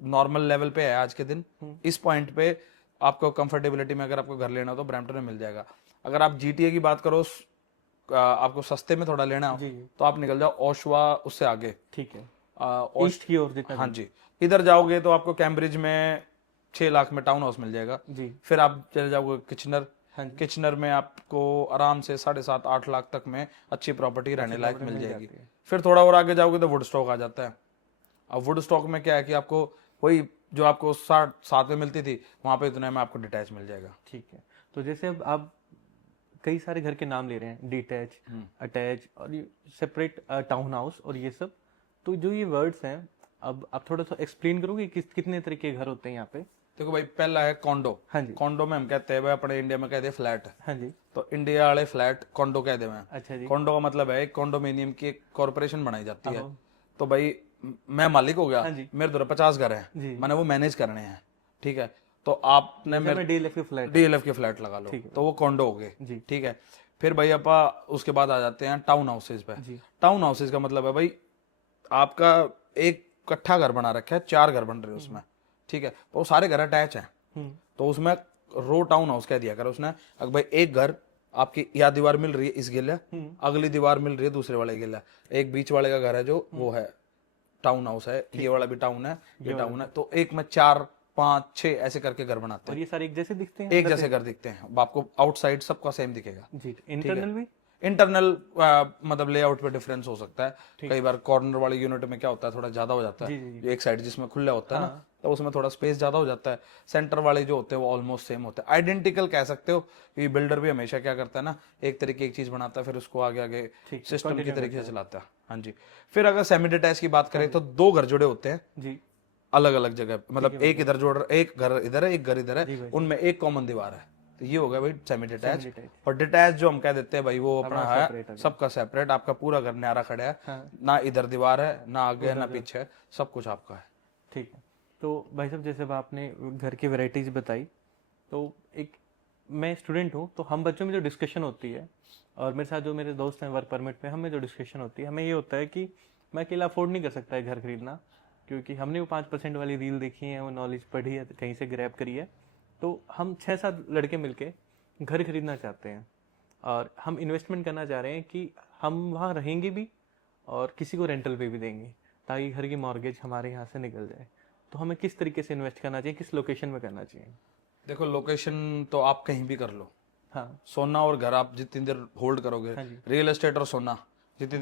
normal level पे है आज के दिन। इस पॉइंट पे आपको कंफर्टेबिलिटी में अगर आपको घर लेना हो तो ब्रैम्पटन में मिल जाएगा। अगर आप जीटीए की बात करो, आपको सस्ते में थोड़ा लेना हो तो आप निकल जाओ ओशवा, उससे आगे, ठीक है, ओश ईस्ट की ओर जितना हाँ जी, इधर जाओगे तो आपको कैम्ब्रिज में 6 लाख में टाउन हाउस मिल जाएगा। जी। फिर आप चले जाओगे किचनर, हाँ जी। किचनर में आपको आराम से 7.5-8 लाख तक में अच्छी प्रॉपर्टी रहने लायक मिल जाएगी। फिर थोड़ा और आगे जाओगे तो वुड स्टॉक आ जाता है। अब वुड स्टॉक में क्या है कि आपको वही जो आपको 7 में मिलती थी, वहां पे इतने में आपको डिटैच मिल जाएगा। ठीक है, तो जैसे अब आप कई सारे घर के नाम ले रहे हैं, डिटैच, अटैच और ये सेपरेट टाउन हाउस और ये सब, तो जो ये वर्ड्स हैं, अब आप थोड़ा सा एक्सप्लेन करोगे कितने तरह के घर होते हैं यहाँ पे? देखो भाई, पहला है कॉन्डो। हाँ जी। कॉन्डो में हम कहते हैं भाई, अपने इंडिया में कहते हैं फ्लैट, हाँ जी। तो इंडिया वाले फ्लैट कॉन्डो कहते हैं। अच्छा जी। कॉन्डो का मतलब है एक कॉन्डोमिनियम की एक कॉर्पोरेशन बनाई जाती है। आहो। तो भाई मैं मालिक हो गया, हाँ जी। मेरे द्वारा 50 घर हैं, जी। मैंने वो मैनेज करने हैं, ठीक है, तो आपने जैसे मैं डीएलएफ के फ्लैट, डीएलएफ के फ्लैट लगा लो, ठीक है। तो वो कॉन्डो हो गए, जी। ठीक है। फिर भाई अपा उसके बाद आ जाते हैं टाउन हाउसेज पे। जी। टाउन हाउसेज का मतलब है भाई आपका एक कट्ठा घर बना रखा है, 4 घर बन रहे हैं उसमें, ठीक है, तो वो सारे घर अटैच हैं, तो उसमें रो टाउन हाउस कह दिया कर उसने। अगर भाई एक घर आपकी या दीवार मिल रही है इस गिला, अगली दीवार मिल रही है दूसरे वाले गिला, एक बीच वाले का घर है जो वो है टाउन हाउस है, ये वाला भी टाउन है, ये टाउन है, तो एक में 4, 5, 6 ऐसे करके घर बनाते और हैं। ये सारे एक जैसे दिखते हैं? एक जैसे घर दिखते हैं, अब आपको आउटसाइड सबका सेम दिखेगा। जी। इंटरनल भी? इंटरनल मतलब लेआउट पे डिफरेंस हो सकता है। कई बार कॉर्नर वाले यूनिट में क्या होता है, थोड़ा ज्यादा हो जाता है, जी। एक साइड जिसमें खुला होता है ना, तो उसमें थोड़ा स्पेस ज्यादा हो जाता है। सेंटर वाले जो होते हैं वो ऑलमोस्ट सेम होते हैं, आइडेंटिकल कह सकते हो, क्योंकि बिल्डर भी हमेशा क्या करता है ना, एक तरीके एक चीज बनाता है, फिर उसको आगे आगे सिस्टम की तरीके से चलाता है। हाँ जी। फिर अगर सेमी डिटैच की बात करें तो 2 घर जुड़े होते हैं जी। अलग अलग जगह, मतलब एक इधर जोड़, एक घर इधर है, एक घर इधर है, उनमें एक कॉमन दीवार है, तो ये हो गया भाई सेमी डिटैच। और डिटैच जो हम कह देते हैं भाई, वो अपना है सबका सेपरेट, आपका पूरा घर न्यारा खड़ा है, ना इधर दीवार है, ना आगे है, ना पीछे है, सब कुछ आपका है। ठीक है, तो भाई साहब जैसे अब आपने घर की वैरायटीज बताई, तो एक मैं स्टूडेंट हूँ, तो हम बच्चों में जो डिस्कशन होती है, और मेरे साथ जो मेरे दोस्त हैं वर्क परमिट पे, हमें जो डिस्कशन होती है, हमें ये होता है कि मैं अकेला अफोर्ड नहीं कर सकता है घर खरीदना, क्योंकि हमने वो 5% वाली रील देखी है, वो नॉलेज पढ़ी है, कहीं से ग्रैब करी है, तो हम 6-7 लड़के मिलके घर खरीदना चाहते हैं, और हम इन्वेस्टमेंट करना चाह रहे हैं कि हम वहाँ रहेंगे भी और किसी को रेंटल पे भी देंगे, ताकि घर की मॉर्गेज हमारे यहाँ से निकल जाए। तो हमें किस तरीके से इन्वेस्ट करना चाहिए, किस लोकेशन में करना चाहिए? देखो, लोकेशन तो आप कहीं भी कर लो। हाँ। सोना और घर आप जितनी देर होल्ड करोगे, रियल एस्टेट और सोना जितने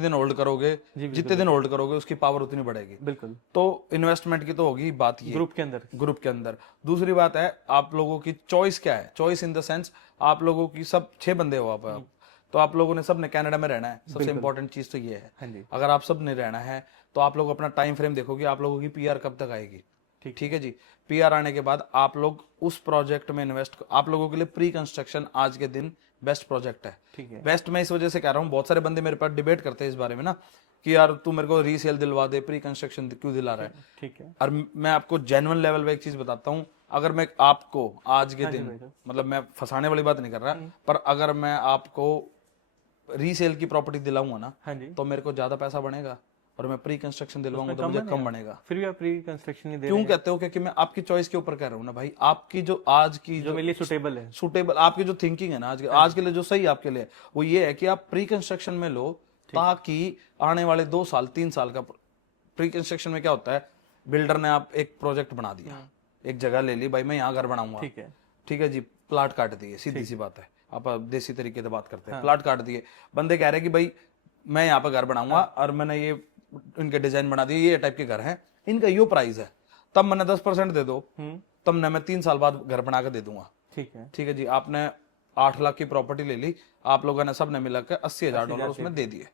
दिन होल्ड करोगे, जितने दिन होल्ड करोगे उसकी पावर उतनी बढ़ेगी। बिल्कुल। तो इन्वेस्टमेंट की तो होगी बात, ये ग्रुप के अंदर। दूसरी बात है आप लोगों की चॉइस क्या है, चॉइस इन द सेंस आप लोगों की सब 6 बंदे हो आप, तो आप लोगों ने सब ने कनाडा में रहना है, सबसे इंपॉर्टेंट चीज तो ये है। हाँ जी। अगर आप सब ने रहना है तो आप लोग अपना टाइम फ्रेम देखोगे, आप लोगों की पीआर कब तक आएगी, ठीक है जी। पीआर आने के बाद आप लोग उस प्रोजेक्ट में इन्वेस्ट, आप लोगों के लिए प्री कंस्ट्रक्शन आज के दिन बेस्ट प्रोजेक्ट है। ठीक है। बेस्ट मैं इस वजह से कह रहा हूँ, बहुत सारे बंदे मेरे पास डिबेट करते हैं इस बारे में ना, कि यार तू मेरे को रीसेल दिलवा दे, प्री कंस्ट्रक्शन क्यों दिला रहा है। ठीक है। और मैं आपको जेन्युइन लेवल पे एक चीज बताता हूँ, अगर मैं आपको आज के दिन, मतलब मैं फंसाने वाली बात नहीं कर रहा, पर अगर मैं आपको रीसेल की प्रॉपर्टी दिलाऊंगा ना, हाँ जी, तो मेरे को ज्यादा पैसा बनेगा, और मैं प्री कंस्ट्रक्शन दिलवाऊंगा तो मुझे कम बनेगा। फिर भी आप प्री कंस्ट्रक्शन नहीं दे क्यों कहते हो? क्योंकि मैं आपकी चॉइस के ऊपर कह रहा हूँ ना भाई, आपकी जो आज की जो मेरे लिए सुटेबल है। सुटेबल आपकी जो थिंकिंग है ना आज के लिए जो सही आपके लिए, वो ये है कि आप प्री कंस्ट्रक्शन में लो, ताकि आने वाले 2 साल 3 साल का प्री कंस्ट्रक्शन में क्या होता है, बिल्डर ने आप एक प्रोजेक्ट बना दिया, एक जगह ले ली, भाई मैं यहाँ घर बनाऊंगा, ठीक है जी, प्लाट काट दिए, सीधी सी बात है, आप देसी तरीके से बात करते हैं, प्लाट काट दिए, बंदे कह रहे हैं कि भाई मैं यहाँ पे घर बनाऊंगा और मैंने ये इनके डिजाइन बना दिए, ये टाइप के घर हैं, इनका यो प्राइस है, तब मैंने 10% दे दो, तब मैं 3 साल बाद घर बना के दे दूंगा। ठीक है जी, आपने 8 लाख की प्रॉपर्टी ले ली, आप लोगों ने सबने मिलकर $80,000 उसमें दे दिए,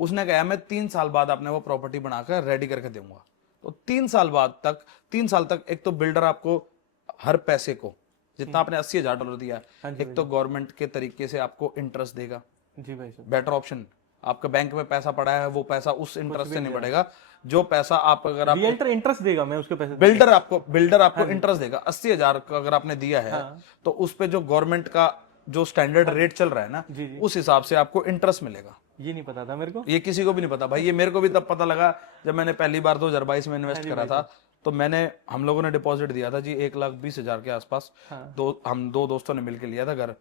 उसने कहा मैं 3 साल बाद आपने वो प्रॉपर्टी बनाकर रेडी करके दूंगा। तो 3 साल तक एक तो बिल्डर आपको हर पैसे को, जितना आपने $80,000 दिया, एक तो गवर्नमेंट के तरीके से आपको इंटरेस्ट देगा, जी भाई साहब, बेटर ऑप्शन। आपका बैंक में पैसा पड़ा है, वो पैसा उस इंटरेस्ट से नहीं बढ़ेगा, जो पैसा आप अगर आप रियल्टर इंटरेस्ट देगा, मैं उसके पैसे बिल्डर आपको इंटरेस्ट देगा। 80,000 का अगर आपने दिया है, तो उस पे जो गवर्नमेंट का जो स्टैंडर्ड रेट चल रहा है ना, उस हिसाब से आपको इंटरेस्ट मिलेगा। ये नहीं पता था मेरे को, ये किसी को भी नहीं पता भाई, ये मेरे को भी तब पता लगा जब मैंने पहली बार 2022 में इन्वेस्ट करा था। तो हम लोगों ने डिपॉजिट दिया था जी 1,20,000 के आसपास, हम दो दोस्तों ने मिलकर लिया था घर,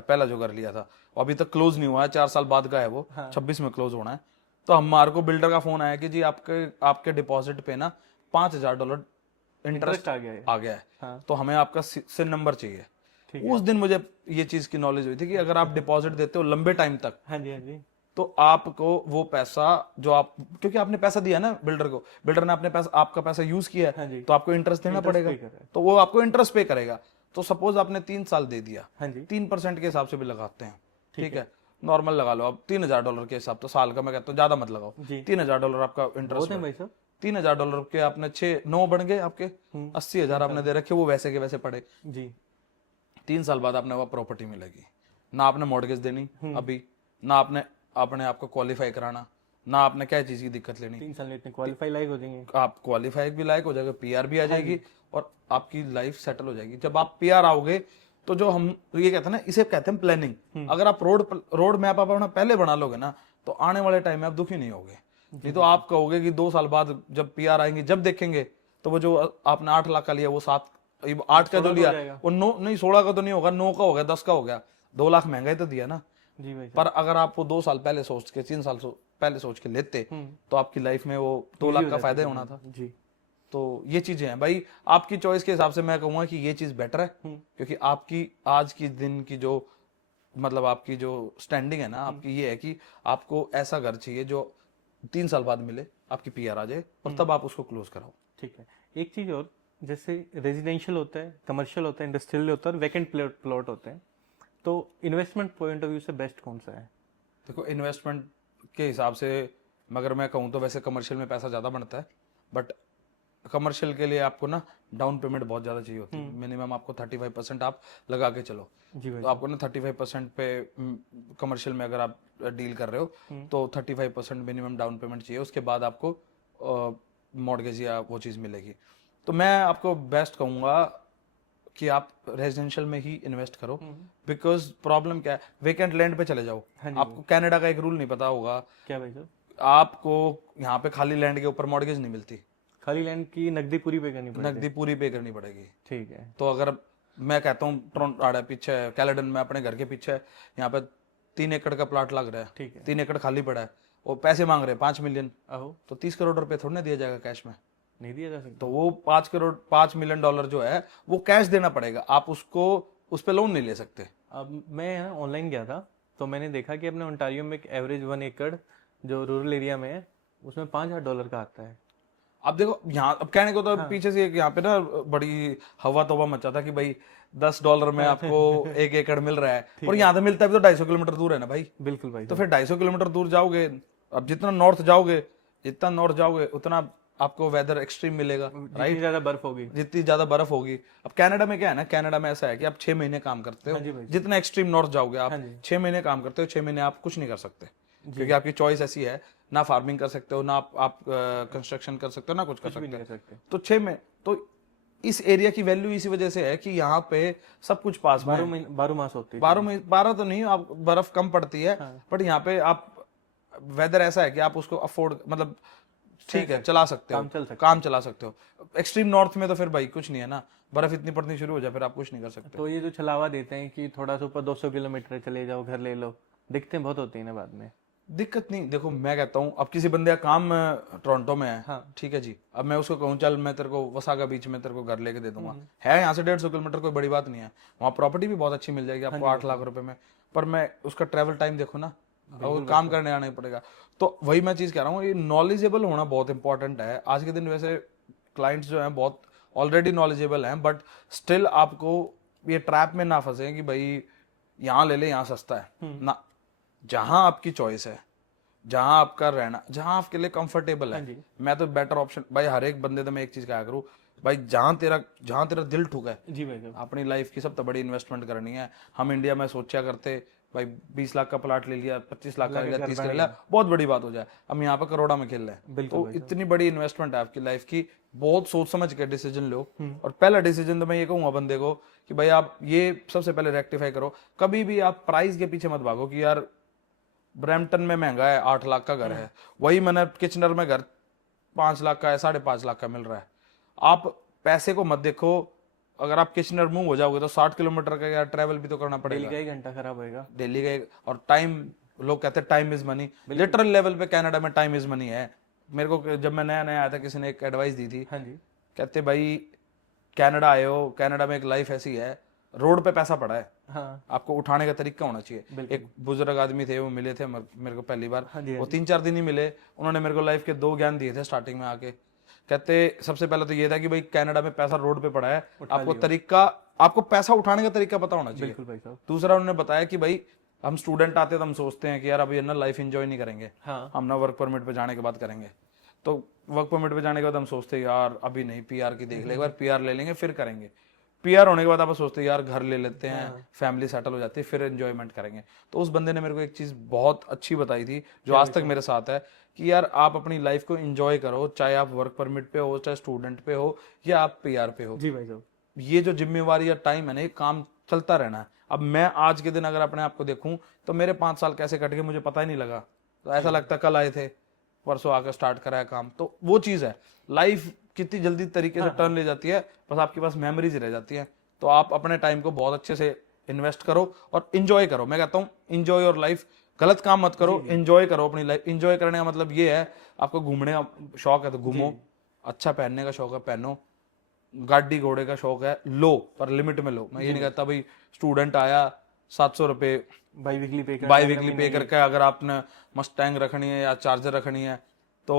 पहला जो घर लिया था, अभी तक क्लोज नहीं हुआ है, 4 साल बाद का है वो, 26 में क्लोज होना है। तो हमारे को बिल्डर का फोन आया कि जी आपके डिपॉजिट पे ना $5,000 इंटरेस्ट आ गया है, तो हमें आपका सिन नंबर चाहिए। उस दिन मुझे ये चीज की नॉलेज हुई थी कि अगर आप डिपॉजिट देते हो लंबे टाइम तक, हाँ जी, तो आपको वो पैसा जो आप, क्योंकि आपने पैसा दिया ना बिल्डर को, बिल्डर ने अपने पैसा, आपका पैसा यूज किया है, तो आपको इंटरेस्ट देना पड़ेगा, तो वो आपको इंटरेस्ट पे करेगा। तो सपोज आपने 3 साल दे दिया, 3% के हिसाब से भी लगाते हैं, ठीक है, नॉर्मल लगा लो आप $3,000 के हिसाब, तो साल का मैं कहता हूँ ज्यादा मत लगाओ, $3,000 आपका इंटरेस्ट, $3,000 के आपने 9 बन गए, आपके 80,000 आपने दे रखे, वो वैसे के वैसे पड़े जी। 3 साल बाद आपने वो प्रॉपर्टी मिलेगी, ना आपने मॉर्गेज देनी अभी, ना आपने आपको क्वालिफाई कराना, ना आपने क्या चीज की दिक्कत लेनी। 3 साल में इतने क्वालिफाई लायक हो जाएंगे, आप क्वालिफाई भी लायक हो जाएगा, PR भी आ जाएगी, और आपकी लाइफ सेटल हो जाएगी। जब आप PR आओगे, तो जो हम ये कहते हैं ना, इसे कहते हैं प्लानिंग। अगर आप रोड मैप आप अपना पहले बना लोगे ना, तो आने वाले टाइम में आप दुखी नहीं होगे। नहीं तो आप कहोगे कि 2 साल बाद जब PR आएंगे, जब देखेंगे तो वो जो आपने 8 लाख का लिया, वो 8 का जो लिया वो 16 का तो नहीं होगा, 9 का हो गया, 10 का हो गया, 2 लाख महंगा ही तो दिया ना जी भाई। पर अगर आप वो 2 साल पहले सोच के, 3 साल पहले सोच के लेते, तो आपकी लाइफ में वो 2 लाख का फायदा होना था जी। तो ये चीजें हैं भाई, आपकी चॉइस के हिसाब से मैं कहूंगा कि ये चीज बेटर है, क्योंकि आपकी आज की दिन की जो, मतलब आपकी जो स्टैंडिंग है ना आपकी, ये है कि आपको ऐसा घर चाहिए जो 3 साल बाद मिले, आपकी PR आ जाए, और तब आप उसको क्लोज कराओ। ठीक है, एक चीज और, जैसे रेजिडेंशियल होता है, कमर्शियल होता है, इंडस्ट्रियल होता है, वैकेंट प्लॉट होते हैं, तो इन्वेस्टमेंट पॉइंट ऑफ व्यू से बेस्ट कौन सा है? देखो, इन्वेस्टमेंट के हिसाब से मगर मैं कहूँ तो वैसे कमर्शियल में पैसा ज़्यादा बनता है, बट कमर्शियल के लिए आपको ना डाउन पेमेंट बहुत ज़्यादा चाहिए होती है। मिनिमम आपको 35% आप लगा के चलो जी भाई। तो आपको ना 35% पे कमर्शियल में अगर आप डील कर रहे हो तो 35% मिनिमम डाउन पेमेंट चाहिए, उसके बाद आपको मॉर्गेज या वो चीज़ मिलेगी। तो मैं आपको बेस्ट कहूँगा कि आप रेजिडेंशियल में ही इन्वेस्ट करो, बिकॉज प्रॉब्लम क्या है, वेकेंट लैंड पे चले जाओ। आपको कनाडा का एक रूल नहीं पता होगा क्या भाई साहब? आपको यहाँ पे खाली लैंड के ऊपर मॉर्गेज नहीं मिलती, खाली लैंड की नकदी पूरी पे करनी पड़ेगी। नकदी पूरी पे करनी पड़ेगी, ठीक है। तो अगर मैं कहता हूँ टोरंटो पीछे कैलेडन में अपने घर के पीछे यहाँ पे 3 एकड़ का प्लाट लग रहा है, ठीक है, 3 एकड़ खाली पड़ा है, वो पैसे मांग रहे हैं 5 मिलियन, तो 30 करोड़ रुपए थोड़ी ना दिया जाएगा कैश में, नहीं दिया जा सकता। तो वो $5 मिलियन जो है वो कैश देना पड़ेगा, आप उसको उस पे लोन नहीं ले सकते। अब मैं ऑनलाइन गया था तो मैंने देखा कि अपने ओंटारियो में एक एवरेज 1 एकड़ जो रूरल एरिया में है उसमें $5,000 का आता है। अब देखो यहाँ, अब कहने को तो पीछे से यहाँ पे ना बड़ी हवा तोबा मचा था कि भाई $10 में आपको 1 एकड़ मिल रहा है, और यहाँ तो मिलता है भी तो 250 किलोमीटर दूर है ना भाई। बिल्कुल भाई। तो फिर 250 किलोमीटर दूर जाओगे, अब जितना नॉर्थ जाओगे उतना आपको वेदर एक्सट्रीम मिलेगा, राइट, ज्यादा बर्फ होगी, जितनी ज्यादा बर्फ होगी। अब कनाडा में क्या है ना, कनाडा में ऐसा है कि आप 6 महीने काम करते हो, जितना एक्सट्रीम नॉर्थ जाओगे आप 6 महीने काम करते हो, 6 महीने आप कुछ नहीं कर सकते, क्योंकि आपकी चॉइस ऐसी है, ना फार्मिंग कर सकते हो, ना आप कंस्ट्रक्शन कर सकते हो, ना कुछ कर कुछ भी सकते नहीं हो। कर सकते। तो 6 में तो इस एरिया की वैल्यू इसी वजह से है कि यहाँ पे सब कुछ पास में है। 12 मास होती है। 12 तो नहीं, आप बर्फ कम पड़ती है, हाँ। बट यहाँ पे आप वेदर ऐसा है कि आप उसको अफोर्ड मतलब ठीक है चला सकते हो, काम चल सकता काम चला सकते हो। एक्सट्रीम नॉर्थ में तो फिर भाई कुछ नहीं है ना, बर्फ इतनी पड़नी शुरू हो जाए फिर आप कुछ नहीं कर सकते। तो ये जो छलावा देते हैं कि थोड़ा सा ऊपर 200 किलोमीटर चले जाओ, घर ले लो, दिक्कतें बहुत होती हैं ना बाद में। दिक्कत नहीं, देखो मैं कहता हूँ अब किसी बंदे का काम टोरंटो में है, हाँ। ठीक है जी, अब मैं उसको कहूँ चल मैं तेरे को वसागा बीच में तेरे को घर लेके दे दूंगा, है यहाँ से 150 किलोमीटर, कोई बड़ी बात नहीं है, वहाँ प्रॉपर्टी भी बहुत अच्छी मिल जाएगी आपको 8 लाख रुपए में, पर मैं उसका ट्रैवल टाइम देखो ना, और काम करने आना ही पड़ेगा। तो वही मैं चीज कह रहा हूँ, ये नॉलेजेबल होना बहुत इंपॉर्टेंट है आज के दिन। वैसे क्लाइंट्स जो हैं बहुत ऑलरेडी नॉलेजेबल हैं, बट स्टिल आपको ये ट्रैप में ना फंसे कि भाई यहाँ ले ले, यहाँ सस्ता है ना। जहां आपकी चॉइस है, जहां आपका रहना, जहां आपके लिए कंफर्टेबल है, मैं तो बेटर ऑप्शन भाई हर एक बंदे तो मैं एक चीज कहा करूँ भाई, जहां तेरा दिल ठुका है जी भाई साहब। अपनी लाइफ की सब तो बड़ी इन्वेस्टमेंट करनी है। हम इंडिया में सोचा करते भाई 20 लाख का प्लाट ले लिया, 25 लाख का ले लिया, 30 का ले लिया, बहुत बड़ी बात हो जाए। हम यहाँ पे करोड़ा में खेल रहे हैं, तो इतनी बड़ी इन्वेस्टमेंट है आपकी लाइफ की, बहुत सोच समझ के डिसीजन लो। और पहला डिसीजन तो मैं ये कहूंगा बंदे को कि भाई आप ये सबसे पहले रेक्टिफाई करो, कभी भी आप प्राइस के पीछे मत भागो कि यार ब्रैम्पटन में महंगा है, 8 लाख का घर है, वही मैंने किचनर में घर 5 लाख का है, 5.5 लाख का मिल रहा है। आप पैसे को मत देखो, अगर आप किचनर मूव हो जाओगे तो 60 किलोमीटर का यार ट्रैवल भी तो करना पड़ेगा, डेली का 1 घंटा खराब होएगा, डेली का। और टाइम, लोग कहते हैं time is money, literal level पे कनाडा में टाइम इज मनी है। मेरे को जब मैं नया नया आया था किसी ने एक एडवाइस दी थी, हाँ जी, कहते भाई कनाडा आए हो, कनाडा में एक लाइफ ऐसी है, रोड पे पैसा पड़ा है, हाँ आपको उठाने का तरीका होना चाहिए। एक बुजुर्ग आदमी थे, वो मिले थे मेरे को पहली बार, वो 3-4 दिन ही मिले, उन्होंने मेरे को लाइफ के 2 ज्ञान दिए थे स्टार्टिंग में आके। कहते सबसे पहले तो ये था कि भाई कनाडा में पैसा रोड पे पड़ा है, आपको तरीका, आपको पैसा उठाने का तरीका पता होना चाहिए। बिल्कुल भाई साहब। दूसरा उन्होंने बताया कि भाई हम स्टूडेंट आते तो हम सोचते हैं कि यार अभी ना लाइफ एंजॉय नहीं करेंगे, हाँ। हम ना वर्क परमिट पे जाने के बाद करेंगे। तो वर्क परमिट पे जाने के बाद हम सोचते हैं यार अभी नहीं, पीआर की देख ले, एक बार पीआर ले लेंगे फिर करेंगे। पीआर होने के बाद आप सोचते हैं यार घर ले लेते हैं, फैमिली सेटल हो जाती है, फिर एंजॉयमेंट करेंगे। तो उस बंदे ने मेरे को एक चीज बहुत अच्छी बताई थी जो आज तक मेरे साथ है, कि यार आप अपनी लाइफ को एंजॉय करो, चाहे आप वर्क परमिट पे हो, चाहे स्टूडेंट पे हो, या आप पीआर पे हो। जी भाई साहब। ये जो जिम्मेवारी या टाइम है ना, ये काम चलता रहना है। अब मैं आज के दिन अगर अपने आप को देखूं तो मेरे 5 साल कैसे कट गए मुझे पता ही नहीं लगा। तो ऐसा लगता कल आए थे, परसों आकर स्टार्ट करा है काम। तो वो चीज है, लाइफ कितनी जल्दी तरीके से टर्न ले जाती है, बस आपके पास मेमोरीज रह जाती है। तो आप अपने टाइम को बहुत अच्छे से इन्वेस्ट करो और इंजॉय करो। मैं कहता हूँ इंजॉय योर लाइफ, गलत काम मत करो, इंजॉय करो अपनी लाइफ। इंजॉय करने का मतलब ये है, आपको घूमने का शौक है तो घूमो, अच्छा पहनने का शौक है पहनो, गाड़ी घोड़े का शौक है लो, पर लिमिट में लो। मैं ये नहीं कहता भाई स्टूडेंट आया 700 रुपये बाई वीकली पे करके अगर आपने मस्टैंग रखनी है या चार्जर रखनी है तो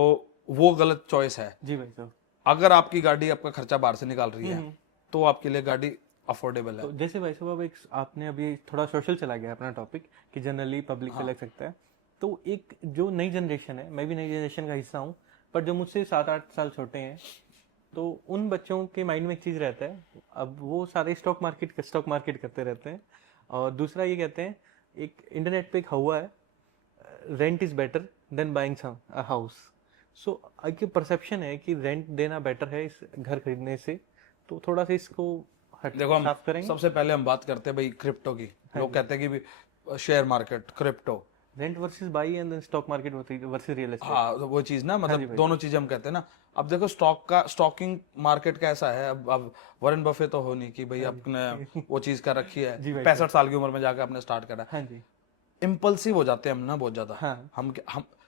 वो गलत चॉइस है। जी भाई साहब। अगर आपकी गाड़ी आपका खर्चा बाहर से निकाल रही है तो आपके लिए गाड़ी अफोर्डेबल है। तो जैसे भाई साहब, अब एक आपने अभी थोड़ा सोशल चला गया अपना टॉपिक कि जनरली पब्लिक पे लग सकता है, तो एक जो नई जनरेशन है, मैं भी नई जनरेशन का हिस्सा हूँ, पर जो मुझसे 7-8 साल छोटे हैं, तो उन बच्चों के माइंड में एक चीज़ रहता है, अब वो सारे स्टॉक मार्केट करते रहते हैं। और दूसरा ये कहते हैं, एक इंटरनेट पे एक हुआ है, rent is better than buying a house. So एक परसेप्शन है कि रेंट देना बेटर है इस घर खरीदने से, तो थोड़ा सा इसको देखो हम साफ करेंगे। सबसे पहले हम बात करते हैं भाई क्रिप्टो की। लोग कहते हैं कि share market, crypto, rent versus buy and then stock market versus real estate. हाँ तो वो चीज ना, मतलब दोनों चीजें हम कहते हैं ना। अब देखो स्टॉकिंग मार्केट का ऐसा है, अब वॉरेन बफे तो हो नहीं कि भाई आपने वो चीज कर रखी है 65 साल की उम्र में जाकर आपने स्टार्ट करा। हाँ जी। इम्पल्सिव हो जाते हैं हम ना बहुत ज्यादा। हाँ। हम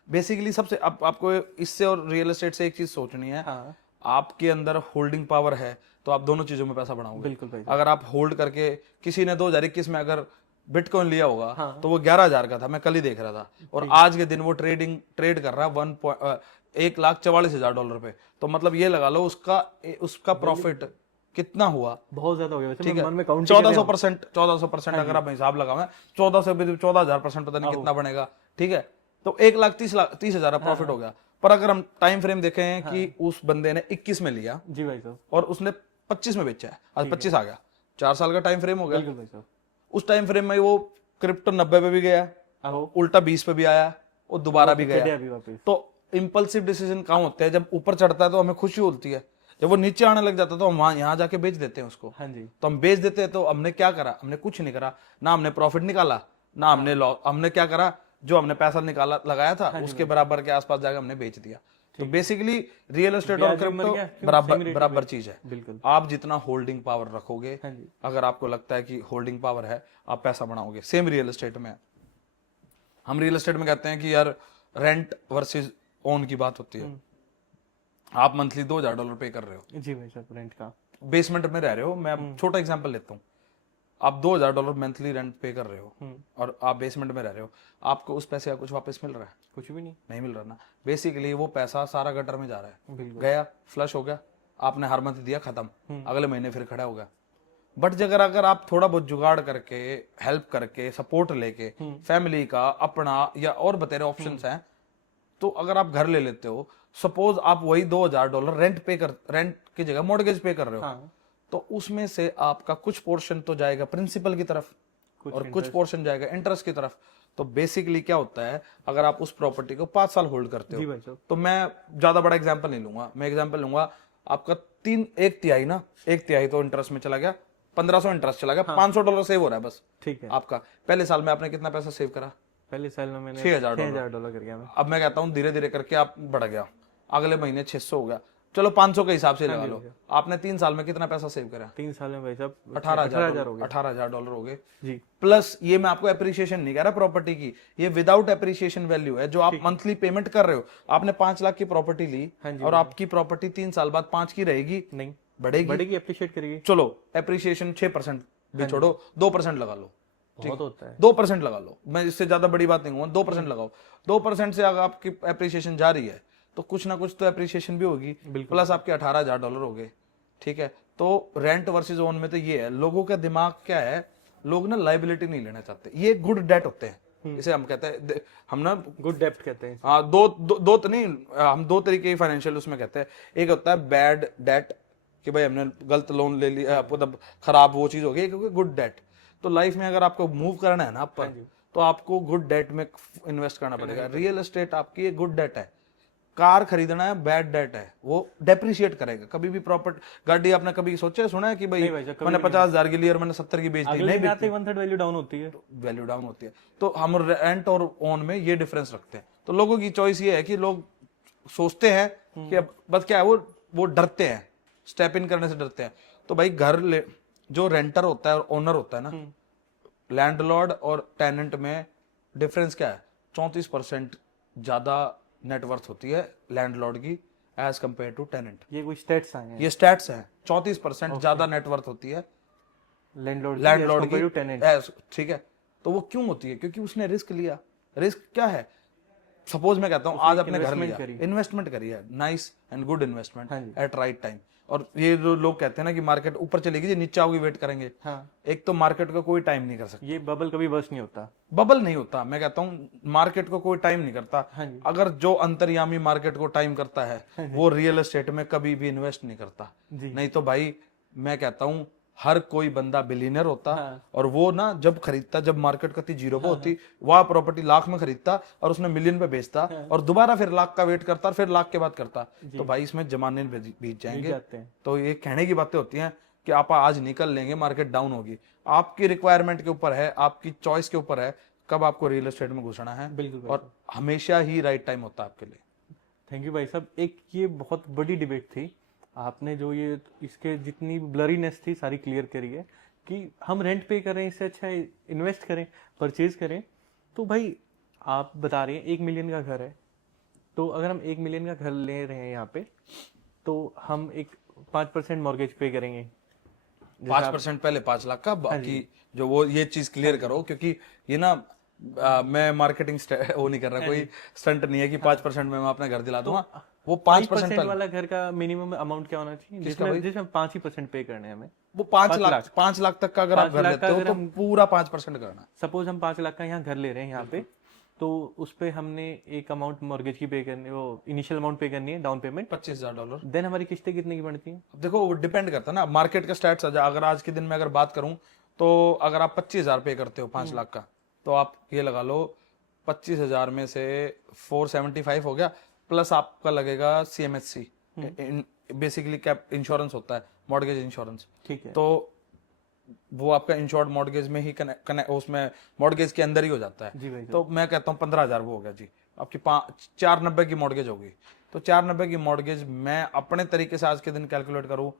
बेसिकली सबसे आपको इससे और रियल एस्टेट से एक चीज सोचनी है। हाँ। आपके अंदर होल्डिंग पावर है तो आप दोनों चीजों में पैसा बढ़ाओगे। बिल्कुल भाई। अगर आप होल्ड करके, किसी ने 2021 में अगर बिटकॉइन लिया होगा तो वो 11,000 का था, मैं कल ही देख रहा था, और आज के दिन वो ट्रेड कर रहा है $1,44,000 पे। तो मतलब ये लगा लो उसका प्रॉफिट कितना हुआ, बहुत ज्यादा हो गया। ठीक है, मन में काउंट 1400% अगर आप हिसाब लगाओ, 14,000% पता नहीं कितना बनेगा, ठीक है। तो 1,30,000 प्रॉफिट हो गया। पर अगर हम टाइम फ्रेम देखें कि उस बंदे ने 21 में लिया जी भाई साहब, और उसने 25 में बेचा है, आज 25 आ गया, 4 साल का टाइम फ्रेम हो गया। बिल्कुल भाई साहब। उस टाइम फ्रेम में वो क्रिप्टो 90 पे भी गया, उल्टा 20 पे भी आया, वो दोबारा भी चढ़े गया। अभी वापस। तो इम्पल्सिव डिसीजन कहाँ होते हैं? जब ऊपर चढ़ता है तो हमें खुशी होती है, जब वो नीचे आने लग जाता है तो हम वहां यहाँ जाके बेच देते हैं उसको। हाँ जी। तो हम बेच देते हैं तो हमने क्या करा? हमने कुछ नहीं करा, ना हमने प्रॉफिट निकाला, ना हमने हमने क्या करा? जो हमने पैसा निकाला लगाया था उसके बराबर के आसपास जाकर हमने बेच दिया। तो बेसिकली रियल एस्टेट और क्रिप्टो बराबर चीज है। बिल्कुल। आप जितना होल्डिंग पावर रखोगे, हाँ जी। अगर आपको लगता है कि होल्डिंग पावर है, आप पैसा बढ़ाओगे। सेम रियल एस्टेट में है। हम रियल एस्टेट में कहते हैं कि यार रेंट वर्सेस ओन की बात होती है। आप मंथली $2000 पे कर रहे हो, जी भाई साहब, रेंट का। बेसमेंट में रह रहे हो, मैं छोटा एग्जांपल लेता हूँ। आप $2000 मंथली रेंट पे कर रहे हो और आप बेसमेंट में रह रहे हो, आपको उस पैसे का कुछ वापस मिल रहा है? कुछ भी नहीं। नहीं मिल रहा ना। बेसिकली वो पैसा सारा गटर में जा रहा है। बिल्कुल। गया, फ्लश हो गया, आपने हर मंथ दिया, खत्म, अगले महीने फिर खड़ा हो गया। बट अगर आप थोड़ा बहुत जुगाड़ करके, हेल्प करके, सपोर्ट लेके, फैमिली का, अपना या और बतेरे ऑप्शंस हैं, तो अगर आप घर ले लेते हो, सपोज आप वही $2000 रेंट की जगह मॉर्गेज पे कर रहे हो, हाँ। तो उसमें से आपका कुछ पोर्शन तो जाएगा प्रिंसिपल की तरफ और कुछ पोर्शन जाएगा इंटरेस्ट की तरफ। तो बेसिकली क्या होता है, अगर आप उस प्रॉपर्टी को 5 साल होल्ड करते जी हो, भाई साहब। तो मैं ज्यादा बड़ा एग्जांपल नहीं लूंगा, मैं एग्जांपल लूंगा आपका एक तिहाई तो इंटरेस्ट में चला गया, 1500 इंटरेस्ट चला गया, $500 सेव हो रहा है बस। ठीक है। आपका पहले साल में आपने कितना पैसा सेव करा? पहले साल में मैंने $6000 कर गया मैं। अब मैं कहता हूँ धीरे धीरे करके आप बढ़ गया, अगले महीने 600 हो गया, चलो 500 के हिसाब से लगा लो। आपने 3 साल में कितना पैसा सेव करा? 3 साल में भाई साहब $18,000 हो गए। $18,000 हो गए जी। प्लस ये मैं आपको एप्रिसिएशन नहीं कह रहा प्रॉपर्टी की, ये विदाउट एप्रिसिएशन वैल्यू है जो आप मंथली पेमेंट कर रहे हो। आपने 5 लाख की प्रॉपर्टी ली और आपकी प्रॉपर्टी 3 साल बाद 5 की रहेगी, नहीं बढ़ेगी, अप्रिशिएट करेगी। चलो एप्रिसिएशन 6% भी छोड़ो, 2% लगा लो, बहुत होता है। 2% लगा लो, मैं इससे ज्यादा बड़ी बात नहीं कहूंगा, 2% लगाओ। 2% से अगर आपकी एप्रिसिएशन जा रही है तो कुछ ना कुछ तो एप्रिसिएशन भी होगी, प्लस आपके $18,000 हो गए। ठीक है, तो रेंट वर्सेस ओन में तो ये है, लोगों का दिमाग क्या है, लोग ना लाइबिलिटी नहीं लेना चाहते, ये गुड डेट होते हैं, इसे हम कहते हैं, हम ना गुड डेप्थ कहते हैं। हाँ, दो तो नहीं, हम 2 तरीके की फाइनेंशियल उसमें कहते हैं। एक होता है बैड डेट, कि भाई हमने गलत लोन ले लिया, मतलब खराब वो चीज हो गई, क्योंकि गुड डेट। तो लाइफ में अगर आपको मूव करना है ना पर, तो आपको गुड डेट में इन्वेस्ट करना पड़ेगा। रियल एस्टेट आपकी एक गुड डेट है, कार खरीदना है बैड डेट है, वो डेप्रिशिएट करेगा। कभी भी प्रॉपर्टी गाड़ी आपने कभी सोचा सुना है कि भाई मैंने 50,000 की ली और मैंने 70 की बेच दी? नहीं, 1/3 वैल्यू डाउन होती है। वैल्यू डाउन होती है। तो हम रेंट और ओन में ये डिफरेंस रखते हैं। तो लोगों की चॉइस ये है कि लोग सोचते हैं कि अब बस क्या है, वो डरते हैं, स्टेप इन करने से डरते हैं। तो भाई घर ले, जो रेंटर होता है और ओनर होता है ना, लैंडलॉर्ड और टेनेंट में डिफरेंस क्या है? 34% ज्यादा नेटवर्थ होती है लैंडलॉर्ड की एज कंपेयर टू टेनेंट। ये कोई स्टेट्स आए हैं? ये स्टैट्स हैं। 34% ज्यादा नेटवर्थ होती है लैंडलॉर्ड की टेनेंट। ठीक है, तो वो क्यों होती है? क्योंकि उसने रिस्क लिया। रिस्क क्या है? सपोज मैं कहता हूँ आज अपने घर लिया, इन्वेस्टमेंट करी है, nice and good investment at right time. और ये जो लोग कहते हैं ना कि मार्केट ऊपर चलेगी, नीचे आओगी वेट करेंगे, हाँ। एक तो मार्केट का कोई टाइम नहीं कर सकता, ये बबल कभी बर्स्ट नहीं होता। बबल नहीं होता, मैं कहता हूँ मार्केट को कोई टाइम नहीं करता। अगर जो अंतर्यामी मार्केट को टाइम करता है वो रियल एस्टेट में कभी भी इन्वेस्ट नहीं करता। नहीं तो भाई मैं कहता हूँ हर कोई बंदा बिलियनर होता, और वो ना जब खरीदता, जब मार्केट कति जीरो पे होती, वह प्रॉपर्टी लाख में खरीदता और उसने मिलियन पे बेचता, और दोबारा फिर लाख का वेट करता और फिर लाख के बाद करता। तो भाई इसमें जमाने बीत जाएंगे। तो ये कहने की बातें होती हैं कि आप आज निकल लेंगे, मार्केट डाउन होगी। आपकी रिक्वायरमेंट के ऊपर है, आपकी चॉइस के ऊपर है कब आपको रियल एस्टेट में घुसना है। बिल्कुल, और हमेशा ही राइट टाइम होता है आपके लिए। थैंक यू भाई साहब। एक ये बहुत बड़ी डिबेट थी, आपने जो ये इसके जितनी ब्लरीनेस थी सारी क्लियर करी है कि हम रेंट पे करें, इससे अच्छा इन्वेस्ट करें, परचेज करें। तो भाई आप बता रहे हैं 1 मिलियन का घर है, तो अगर हम 1 मिलियन का घर ले रहे हैं यहाँ पे, तो हम एक 5% मॉर्गेज पे करेंगे। 5% पहले 5 लाख का, बाकी जो वो ये चीज क्लियर करो, क्योंकि ये ना मैं मार्केटिंग वो नहीं कर रहा, कोई स्टंट नहीं है कि 5% में मैं अपना घर दिला दूंगा। वो 5% वाला घर का मिनिमम अमाउंट क्या होना चाहिए जिसमें 5% पे करने हैं हमें? वो 5 लाख तक का अगर आप घर लेते हो तो पूरा 5% करना। सपोज हम 5 लाख का यहाँ घर ले रहे हैं यहाँ पे, तो उस पे हमने एक अमाउंट मॉर्गेज की पे करनी, वो इनिशियल अमाउंट पे करनी है, डाउन पेमेंट $25,000। देन हमारी किस्तें कितने की बनती हैं? देखो वो डिपेंड करता है ना मार्केट का स्टैट्स। अगर आज के दिन में अगर बात करूं तो अगर आप 25,000 पे करते हो 5 लाख का, तो आप ये लगा लो 25,000 में से 475 हो गया, प्लस आपका लगेगा CMHC, बेसिकली कैप इंश्योरेंस होता है, मॉर्गेज इंश्योरेंस। ठीक है। तो वो आपका इंश्योर्ड मॉर्गेज में ही कनेक्ट, उसमें मॉर्गेज के अंदर ही हो जाता है। जी भाई। तो मैं कहता हूँ 15,000 वो हो गया जी, आपकी 490 की मॉर्गेज होगी। तो 490 की मॉर्गेज मैं अपने तरीके से आज के दिन कैलकुलेट करूँ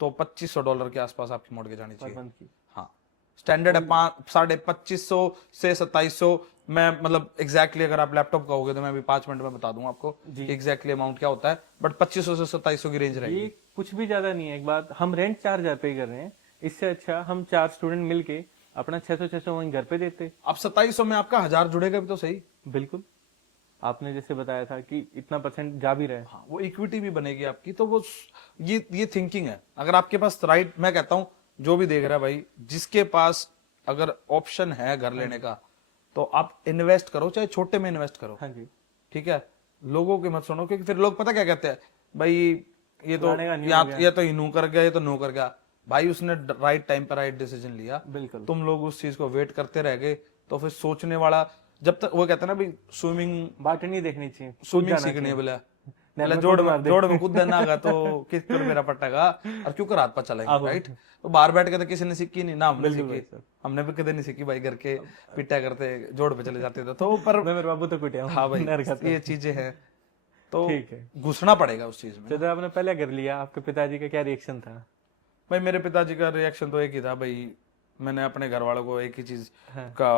तो $2,500 के आसपास आपकी मॉर्गेज आनी चाहिए। मंथ की। हाँ, स्टैंडर्ड है 2500 से 2700। मैं मतलब एग्जैक्टली अगर आप लैपटॉप कहोगे तो मैं अभी 5 मिनट में बता दूंगा आपको एग्जैक्टली अमाउंट क्या होता है, बट 2500 से 2700 की रेंज रहेगी। ये कुछ भी ज्यादा नहीं है। एक बात, हम रेंट 4,000 पे कर रहे हैं, इससे अच्छा हम 4 स्टूडेंट मिलके अपना 600 वहीं घर पे देते। अब 2700 में आपका 1000 जुड़ेगा भी तो सही। बिल्कुल, आपने जैसे बताया था कि इतना परसेंट जा भी रहा है। हाँ, वो इक्विटी भी बनेगी आपकी। तो वो ये थिंकिंग है। अगर आपके पास राइट, मैं कहता हूँ जो भी देख रहा है भाई, जिसके पास अगर ऑप्शन है घर लेने का, तो आप इन्वेस्ट करो, चाहे छोटे में इन्वेस्ट करो। हाँ जी। ठीक है, लोगों की मत सुनो, क्योंकि फिर लोग पता क्या कहते हैं, भाई ये तो फलाने का न्यू हो गया। ये तो नू कर गया, ये तो नो कर गया। भाई उसने राइट टाइम पर राइट डिसीजन लिया, बिल्कुल। तुम लोग उस चीज को वेट करते रह गए, तो फिर सोचने वाला, जब तक वो कहते हैं ना भाई, स्विमिंग बाट नहीं देखनी चाहिए, स्विमिंग सीखनी है बोला, नल बोला में जोड़ कूद मार दे। जोड़ में कूद देना आगा तो किस पर मेरा पटेगा, और क्यों कर हाथ पर चलेगा, राइट। तो बाहर बैठ के तो किसी ने सीखी नहीं ना, हमने सीखी, हमने भी कभी नहीं सीखी भाई, घर के पिटा करते जोड़ पे चले जाते थे। तो पर मैं मेरे बाबू तो कुटिया हूँ। हाँ भाई, ये चीजें हैं, तो ठीक है। घुसना पड़ेगा उस चीज में। जब आपने पहले कर लिया, आपके पिताजी का क्या रिएक्शन था? भाई मेरे पिताजी का रिएक्शन तो एक ही था भाई, मैंने अपने घर वालों को एक ही चीज का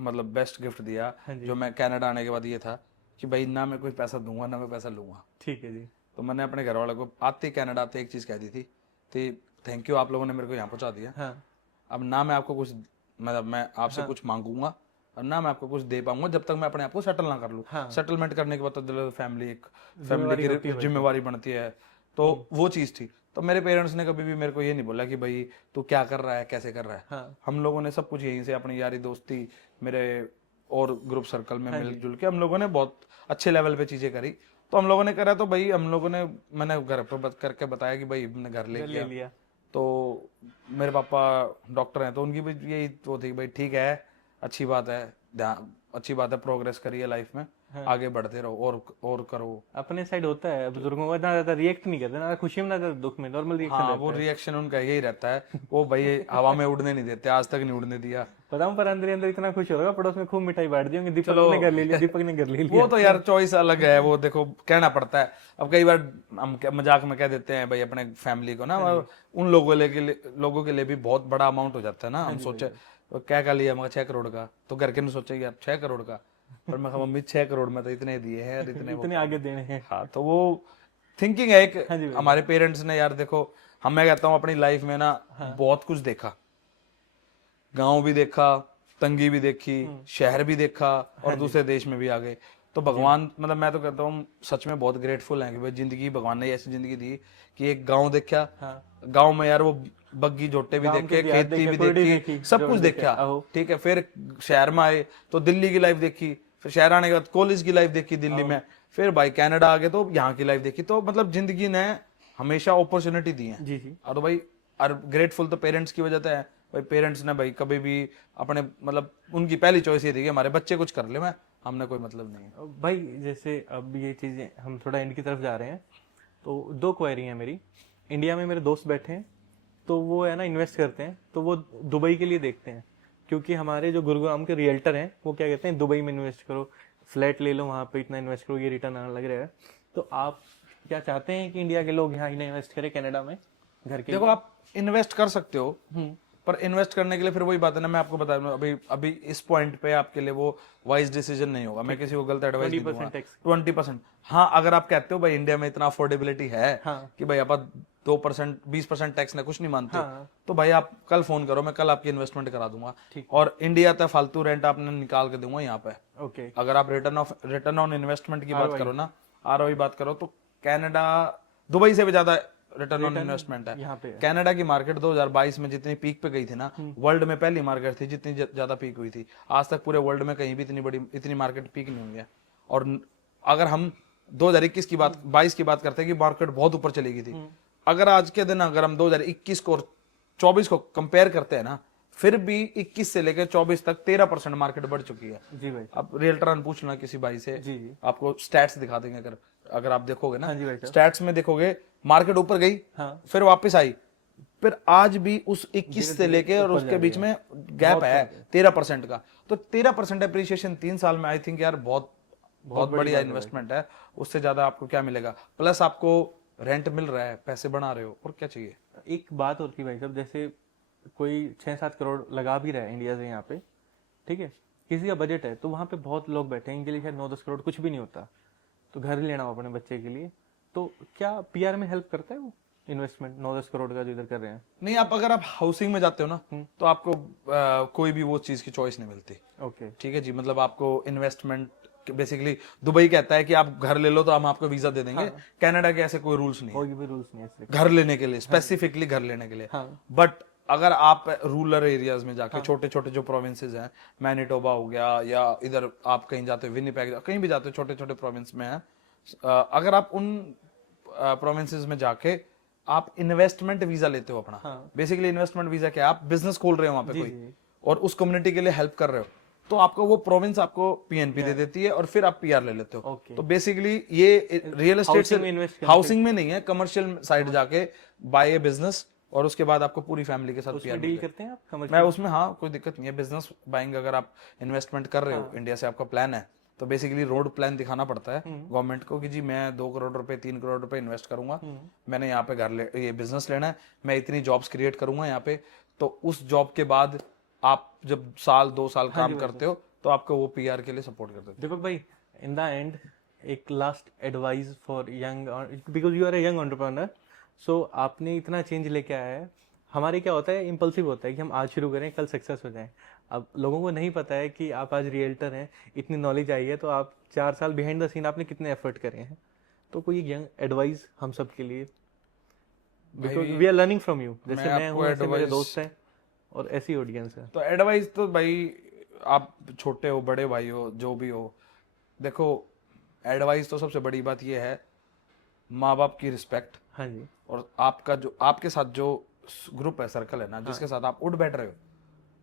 मतलब बेस्ट गिफ्ट दिया, जो मैं कनाडा आने के बाद ये था कि भाई ना मैं कोई पैसा दूंगा ना मैं पैसा लूंगा। ठीक है जी। तो मैंने अपने घर वालों को आते ही कनाडा आते एक चीज कह दी थी, थैंक यू, आप लोगों ने मेरे को यहाँ पहुंचा दिया। हाँ। अब ना मैं आपको कुछ, मतलब मैं आपसे कुछ मांगूंगा और ना मैं आपको कुछ दे पाऊंगा जब तक मैं अपने आप को सेटल ना कर लूँ। सेटलमेंट करने के बाद तो फैमिली की जिम्मेवारी बनती है, तो वो चीज थी। तो मेरे पेरेंट्स ने कभी भी मेरे को ये नहीं बोला कि भाई तू क्या कर रहा है, कैसे कर रहा है। हाँ। हम लोगों ने सब कुछ यहीं से, अपनी यारी दोस्ती, मेरे और ग्रुप सर्कल में मिलजुल के हम लोगों ने बहुत अच्छे लेवल पे चीजें करी। तो हम लोगों ने करा, तो भाई हम लोगों ने, मैंने घर पर करके बताया कि भाई हमने घर ले लिया। तो मेरे पापा डॉक्टर हैं, तो उनकी भी यही वो थी, भाई ठीक है, अच्छी बात है, अच्छी बात है, प्रोग्रेस करिए लाइफ में, आगे बढ़ते रहो और करो। अपने साइड होता है, बुजुर्गों को इतना ज्यादा रिएक्ट नहीं करते ना, खुशी में ना दुख में, नॉर्मल रिएक्शन। हाँ, वो रिएक्शन उनका यही रहता है, वो भाई हवा में उड़ने नहीं देते, आज तक नहीं उड़ने दिया। पता हूँ, पर अंदर अंदर इतना खुश हो रहा है, पड़ोस में खूब मिठाई बांट दी होंगी, दीपक ने कर ले लिया, दीपक ने कर ले लिया। वो तो यार चॉइस अलग है, वो देखो कहना पड़ता है। अब कई बार हम मजाक में कह देते हैं भाई अपने फैमिली को ना, उन लोगों के लिए भी बहुत बड़ा अमाउंट हो जाता है ना। हम सोचे क्या लिया, मगर 6 करोड़ का, तो घर के नहीं सोचेंगे आप 6 करोड़ का, पर मैं मम्मी 6 करोड़ में तो इतने दिए हैं, इतने आगे देने हैं। हाँ, तो वो थिंकिंग है एक हमारे पेरेंट्स ने। यार देखो, मैं कहता हूँ अपनी लाइफ में ना बहुत कुछ देखा, गांव भी देखा, तंगी भी देखी, शहर भी देखा, और दूसरे देश में भी आ गए। तो भगवान, मतलब मैं तो कहता हूँ सच में बहुत ग्रेटफुल है कि भाई जिंदगी, भगवान ने ऐसी जिंदगी दी कि एक गांव देखा, गांव में यार वो बग्गी जोटे भी देखे, खेती भी देखी, सब कुछ देखा। ठीक है, फिर शहर में आए तो दिल्ली की लाइफ देखी, फिर शहर आने के बाद कॉलेज की लाइफ देखी दिल्ली में, फिर भाई कनाडा आ गए तो यहाँ की लाइफ देखी। तो मतलब जिंदगी ने हमेशा अपॉर्चुनिटी दी है। जी। और भाई ग्रेटफुल तो पेरेंट्स की वजह से है भाई। पेरेंट्स ने भाई कभी भी अपने, मतलब उनकी पहली चॉइस ये थी कि हमारे बच्चे कुछ कर ले, मैं हमने कोई मतलब नहीं। भाई जैसे अब ये चीजें, हम थोड़ा एंड की तरफ जा रहे हैं, तो 2 क्वेरी है मेरी। इंडिया में मेरे दोस्त बैठे हैं, तो वो है ना इन्वेस्ट करते हैं, तो वो दुबई के लिए देखते हैं, क्योंकि हमारे जो गुरुग्राम के रियल्टर हैं वो क्या कहते हैं, दुबई में इन्वेस्ट करो, फ्लैट ले लो, वहाँ पे इतना इन्वेस्ट करो, ये रिटर्न आने लग रहा है। तो आप क्या चाहते हैं कि इंडिया के लोग यहाँ ही इन्वेस्ट करें कनाडा में घर के? देखो, आप इन्वेस्ट कर सकते हो, पर इन्वेस्ट करने के लिए फिर वही बात है ना, मैं आपको बता रहा हूँ अभी इस पॉइंट पे आपके लिए वो वाइज डिसीजन नहीं होगा। मैं किसी को गलत एडवाइस नहीं दूंगा। 20%। हाँ, अगर आप कहते हो भाई इंडिया में इतना अफोर्डेबिलिटी है कि भाई आप 2%, 20% टैक्स ने कुछ नहीं मानते, तो भाई आप कल फोन करो, मैं कल आपकी इन्वेस्टमेंट करा दूंगा। और इंडिया तक फालतू रेंट आपने निकाल के दूंगा यहाँ पे। अगर आप रिटर्न ऑन इन्वेस्टमेंट की बात करो ना, ROI बात करो, तो कनाडा दुबई से भी ज्यादा रिटर्न ऑन इन्वेस्टमेंट है। कनाडा की मार्केट 2022 में जितनी पीक पे गई थी ना, वर्ल्ड में पहली मार्केट थी जितनी ज्यादा पीक हुई थी। आज तक पूरे वर्ल्ड में कहीं भी इतनी मार्केट पीक नहीं हुई है। और अगर हम 2021 की बात, 22 की बात करते हैं कि मार्केट बहुत ऊपर चली गई थी, अगर आज के दिन अगर हम 2021 को 24 को कंपेयर करते हैं ना, फिर भी 21 से लेकर 24 तक 13% मार्केट बढ़ चुकी है। जी भाई। आप रियल टर्न पूछना किसी भाई से, जी जी। आपको स्टैट्स दिखा देंगे। अगर अगर आप देखोगे ना, हाँ जी भाई साहब। स्टैट्स में देखोगे मार्केट ऊपर गई, हाँ। फिर वापस आई, फिर आज भी उस 21 से लेके और उसके बीच में गैप है 13% का। तो 13% अप्रिसिएशन 3 साल में, आई थिंक यार बहुत बहुत बढ़िया इन्वेस्टमेंट है। उससे ज्यादा आपको क्या मिलेगा? प्लस आपको रेंट मिल रहा है, पैसे बना रहे हो, और क्या चाहिए? एक बात और थी भाई साहब, जैसे कोई 6-7 करोड़ लगा भी रहा है इंडिया से यहाँ पे, ठीक है, किसी का बजट है, तो वहाँ पे बहुत लोग बैठे हैं, इनके लिए शायद 9-10 करोड़ कुछ भी नहीं होता, तो घर ही लेना हो अपने बच्चे के लिए, तो क्या पीआर में हेल्प करता है वो इन्वेस्टमेंट 9-10 करोड़ का जो इधर कर रहे हैं? नहीं, आप अगर आप हाउसिंग में जाते हो ना, तो आपको कोई भी वो चीज की चॉइस नहीं मिलती। ओके। ठीक है जी, मतलब आपको इन्वेस्टमेंट बेसिकली दुबई कहता है कि आप घर ले लो तो हम आपको वीजा दे देंगे। कनाडा के ऐसे कोई रूल्स नहीं है कोई भी रूल्स नहीं है इसलिए। घर लेने के लिए, स्पेसिफिकली घर लेने के लिए। हाँ। बट अगर आप रूरल एरियाज में जाके, छोटे छोटे जो प्रोविंसेस हैं, मैनिटोबा हो गया, या इधर आप कहीं जाते हो विनिपेग, कहीं भी जाते हो, छोटे छोटे प्रोविंस में है, अगर आप उन प्रोविंसेस में जाके आप इन्वेस्टमेंट वीजा लेते हो अपना, बेसिकली इन्वेस्टमेंट वीजा क्या, आप बिजनेस खोल रहे हो वहां पे कोई, और उस कम्युनिटी के लिए हेल्प कर रहे हो, तो आपको वो प्रोविंस आपको पीएनपी दे देती है, और फिर आप पीआर ले लेते हो। तो बेसिकली ये रियल एस्टेट से, हाउसिंग में नहीं है, कमर्शियल साइड जाके बाय ए बिजनेस, और उसके बाद आपको पूरी फैमिली के साथ पीआर डील करते हैं आप? मैं उसमें, हाँ, कोई दिक्कत नहीं है। बिजनेस बाइंग अगर आप इन्वेस्टमेंट कर रहे हो इंडिया से, आपका प्लान है, तो बेसिकली रोड प्लान दिखाना पड़ता है गवर्नमेंट को कि जी मैं 2 करोड़ रुपए 3 करोड़ रुपए इन्वेस्ट करूंगा, मैंने यहाँ पे ये बिजनेस लेना है, मैं इतनी जॉब्स क्रिएट करूंगा यहाँ पे। तो उस जॉब के बाद आप जब 1-2 साल काम करते हो, तो आपको वो पीआर के लिए सपोर्ट कर देते हैं। दीपक भाई, इन द एंड एक last advice for young, because you are a young entrepreneur, so आपने इतना चेंज लेके आया है। हमारे क्या होता है, इम्पल्सिव होता है कि हम आज शुरू करें कल सक्सेस हो जाएं। अब लोगों को नहीं पता है कि आप आज रियल्टर हैं, इतनी नॉलेज आई है, तो आप 4 साल बिहाइंड द सीन आपने कितने एफर्ट करे हैं। तो कोई यंग एडवाइस हम सब के लिए, because we are learning from you, जैसे मैं हूँ ऐसे मेरे दोस्त हैं और ऐसी ऑडियंस है। तो एडवाइस तो भाई, आप छोटे हो बड़े भाई हो जो भी हो, देखो एडवाइस तो सबसे बड़ी बात ये है, माँ बाप की रिस्पेक्ट। हाँ जी। और आपका जो आपके साथ जो ग्रुप है, सर्कल है ना, जिसके साथ आप उठ बैठ रहे हो,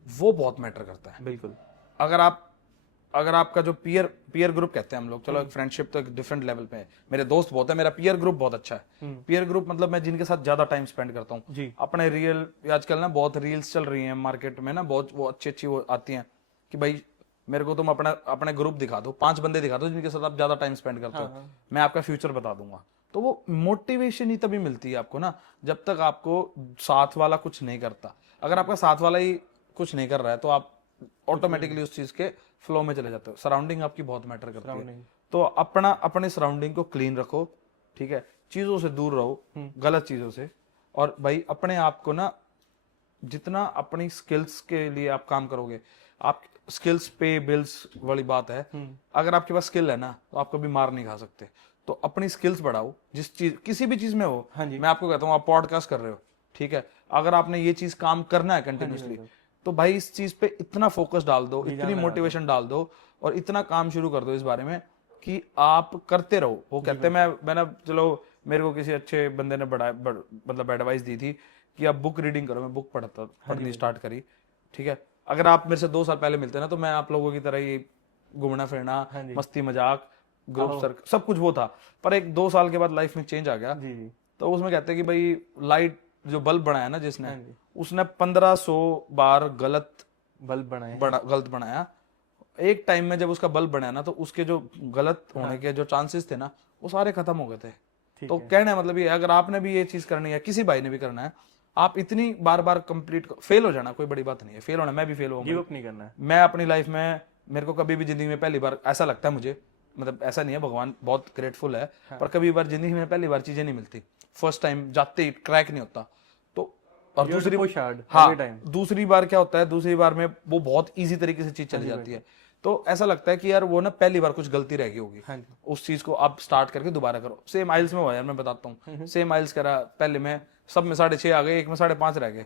वो बहुत मैटर करता है। बिल्कुल। अगर आपका जो पीयर ग्रुप कहते हैं हम लोग, चलो फ्रेंडशिप तो एक डिफरेंट लेवल पे है, मेरे दोस्त बहुत है, मेरा पीयर ग्रुप बहुत अच्छा है। पीयर ग्रुप मतलब मैं जिनके साथ ज्यादा टाइम स्पेंड करता हूँ जी। अपने रियल, आजकल ना बहुत रील्स चल रही हैं मार्केट में ना, बहुत वो अच्छी वो आती हैं कि भाई मेरे को तुम अपने ग्रुप दिखा दो, 5 बंदे दिखा दो जिनके साथ आप ज्यादा टाइम स्पेंड करते हो, मैं आपका फ्यूचर बता दूंगा। तो वो मोटिवेशन ही तभी मिलती है आपको ना, जब तक आपको साथ वाला कुछ नहीं करता। अगर आपका साथ वाला ही कुछ नहीं कर रहा है, तो आप ऑटोमेटिकली उस चीज के फ्लो में चले जाते हो। सराउंडिंग आपकी बहुत मैटर करती है, तो अपने सराउंडिंग को क्लीन रखो, ठीक है, चीजों से दूर रहो, गलत चीजों से। और भाई अपने आप को ना, जितना अपनी स्किल्स के लिए आप काम करोगे, आप स्किल्स पे बिल्स वाली बात है। अगर आपके पास स्किल है ना, तो आप कभी मार नहीं खा सकते। तो अपनी स्किल्स बढ़ाओ, जिस चीज, किसी भी चीज में हो। मैं आपको कहता हूँ, आप पॉडकास्ट कर रहे हो, ठीक है, अगर आपने ये चीज काम करना है कंटिन्यूसली, तो भाई इस चीज पे इतना फोकस डाल दो, इतनी मोटिवेशन डाल दो, और इतना काम शुरू कर दो इस बारे में कि आप करते रहो। वो कहते हैं, मैंने चलो, मेरे को किसी अच्छे बंदे ने मतलब एडवाइस दी थी कि आप बुक रीडिंग करो। मैं बुक पढ़नी स्टार्ट करी, ठीक है। अगर आप मेरे से 2 साल पहले मिलते ना, तो मैं आप लोगों की तरह ही घूमना फिरना, मस्ती मजाक, ग्रुप सर्कल, सब कुछ वो था। पर 1-2 साल के बाद लाइफ में चेंज आ गया। तो उसमें कहते हैं कि भाई लाइट जो बल्ब बनाया ना जिसने, उसने 1500 बार गलत बनाया। एक टाइम में जब उसका बल्ब बनाया ना, तो उसके जो गलत होने के जो चांसेस थे ना, वो सारे खत्म हो गए थे। तो कहने मतलब ये, अगर आपने भी ये चीज करनी है, किसी भाई ने भी करना है, आप इतनी बार बार कंप्लीट, फेल हो जाना कोई बड़ी बात नहीं है, फेल होना, मैं भी फेल हुआ, गिव अप नहीं करना है। मैं अपनी लाइफ में, मेरे को कभी भी जिंदगी में पहली बार ऐसा लगता है मुझे, मतलब ऐसा नहीं है, भगवान बहुत ग्रेटफुल है, पर कभी बार जिंदगी में पहली बार चीजें नहीं मिलती, फर्स्ट टाइम जाते ही क्रैक नहीं होता। तो और दूसरी बार क्या होता है, दूसरी बार में वो बहुत इजी तरीके से चीज चली जाती है। तो ऐसा लगता है कि यार वो ना पहली बार कुछ गलती रह गई होगी, उस चीज को आप स्टार्ट करके दोबारा करो। सेम आइल्स में हुआ यार, मैं बताता हूँ, सेम आइल्स करा, पहले में सब में 6.5 आ गए, एक में 5.5 रह गए।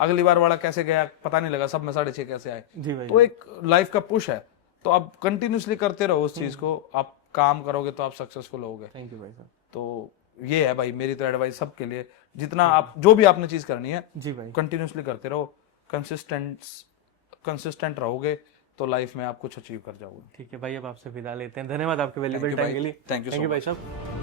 अगली बार वाला कैसे गया पता नहीं लगा, सब में 6.5 कैसे आए। तो एक लाइफ का पुश है, तो आप कंटिन्यूसली करते रहो उस चीज को, आप काम करोगे तो आप सक्सेसफुल होगे। थैंक यू भाई साहब। तो ये है भाई मेरी तो एडवाइस सबके लिए, जितना आप जो भी आपने चीज करनी है जी भाई, कंटिन्यूसली करते रहो, कंसिस्टेंट रहोगे तो लाइफ में आप कुछ अचीव कर जाओगे। ठीक है भाई, अब आपसे विदा लेते हैं। धन्यवाद आपके वैल्यूबल Thank you टाइम भाई। के लिए। Thank you so भाई much. साहब।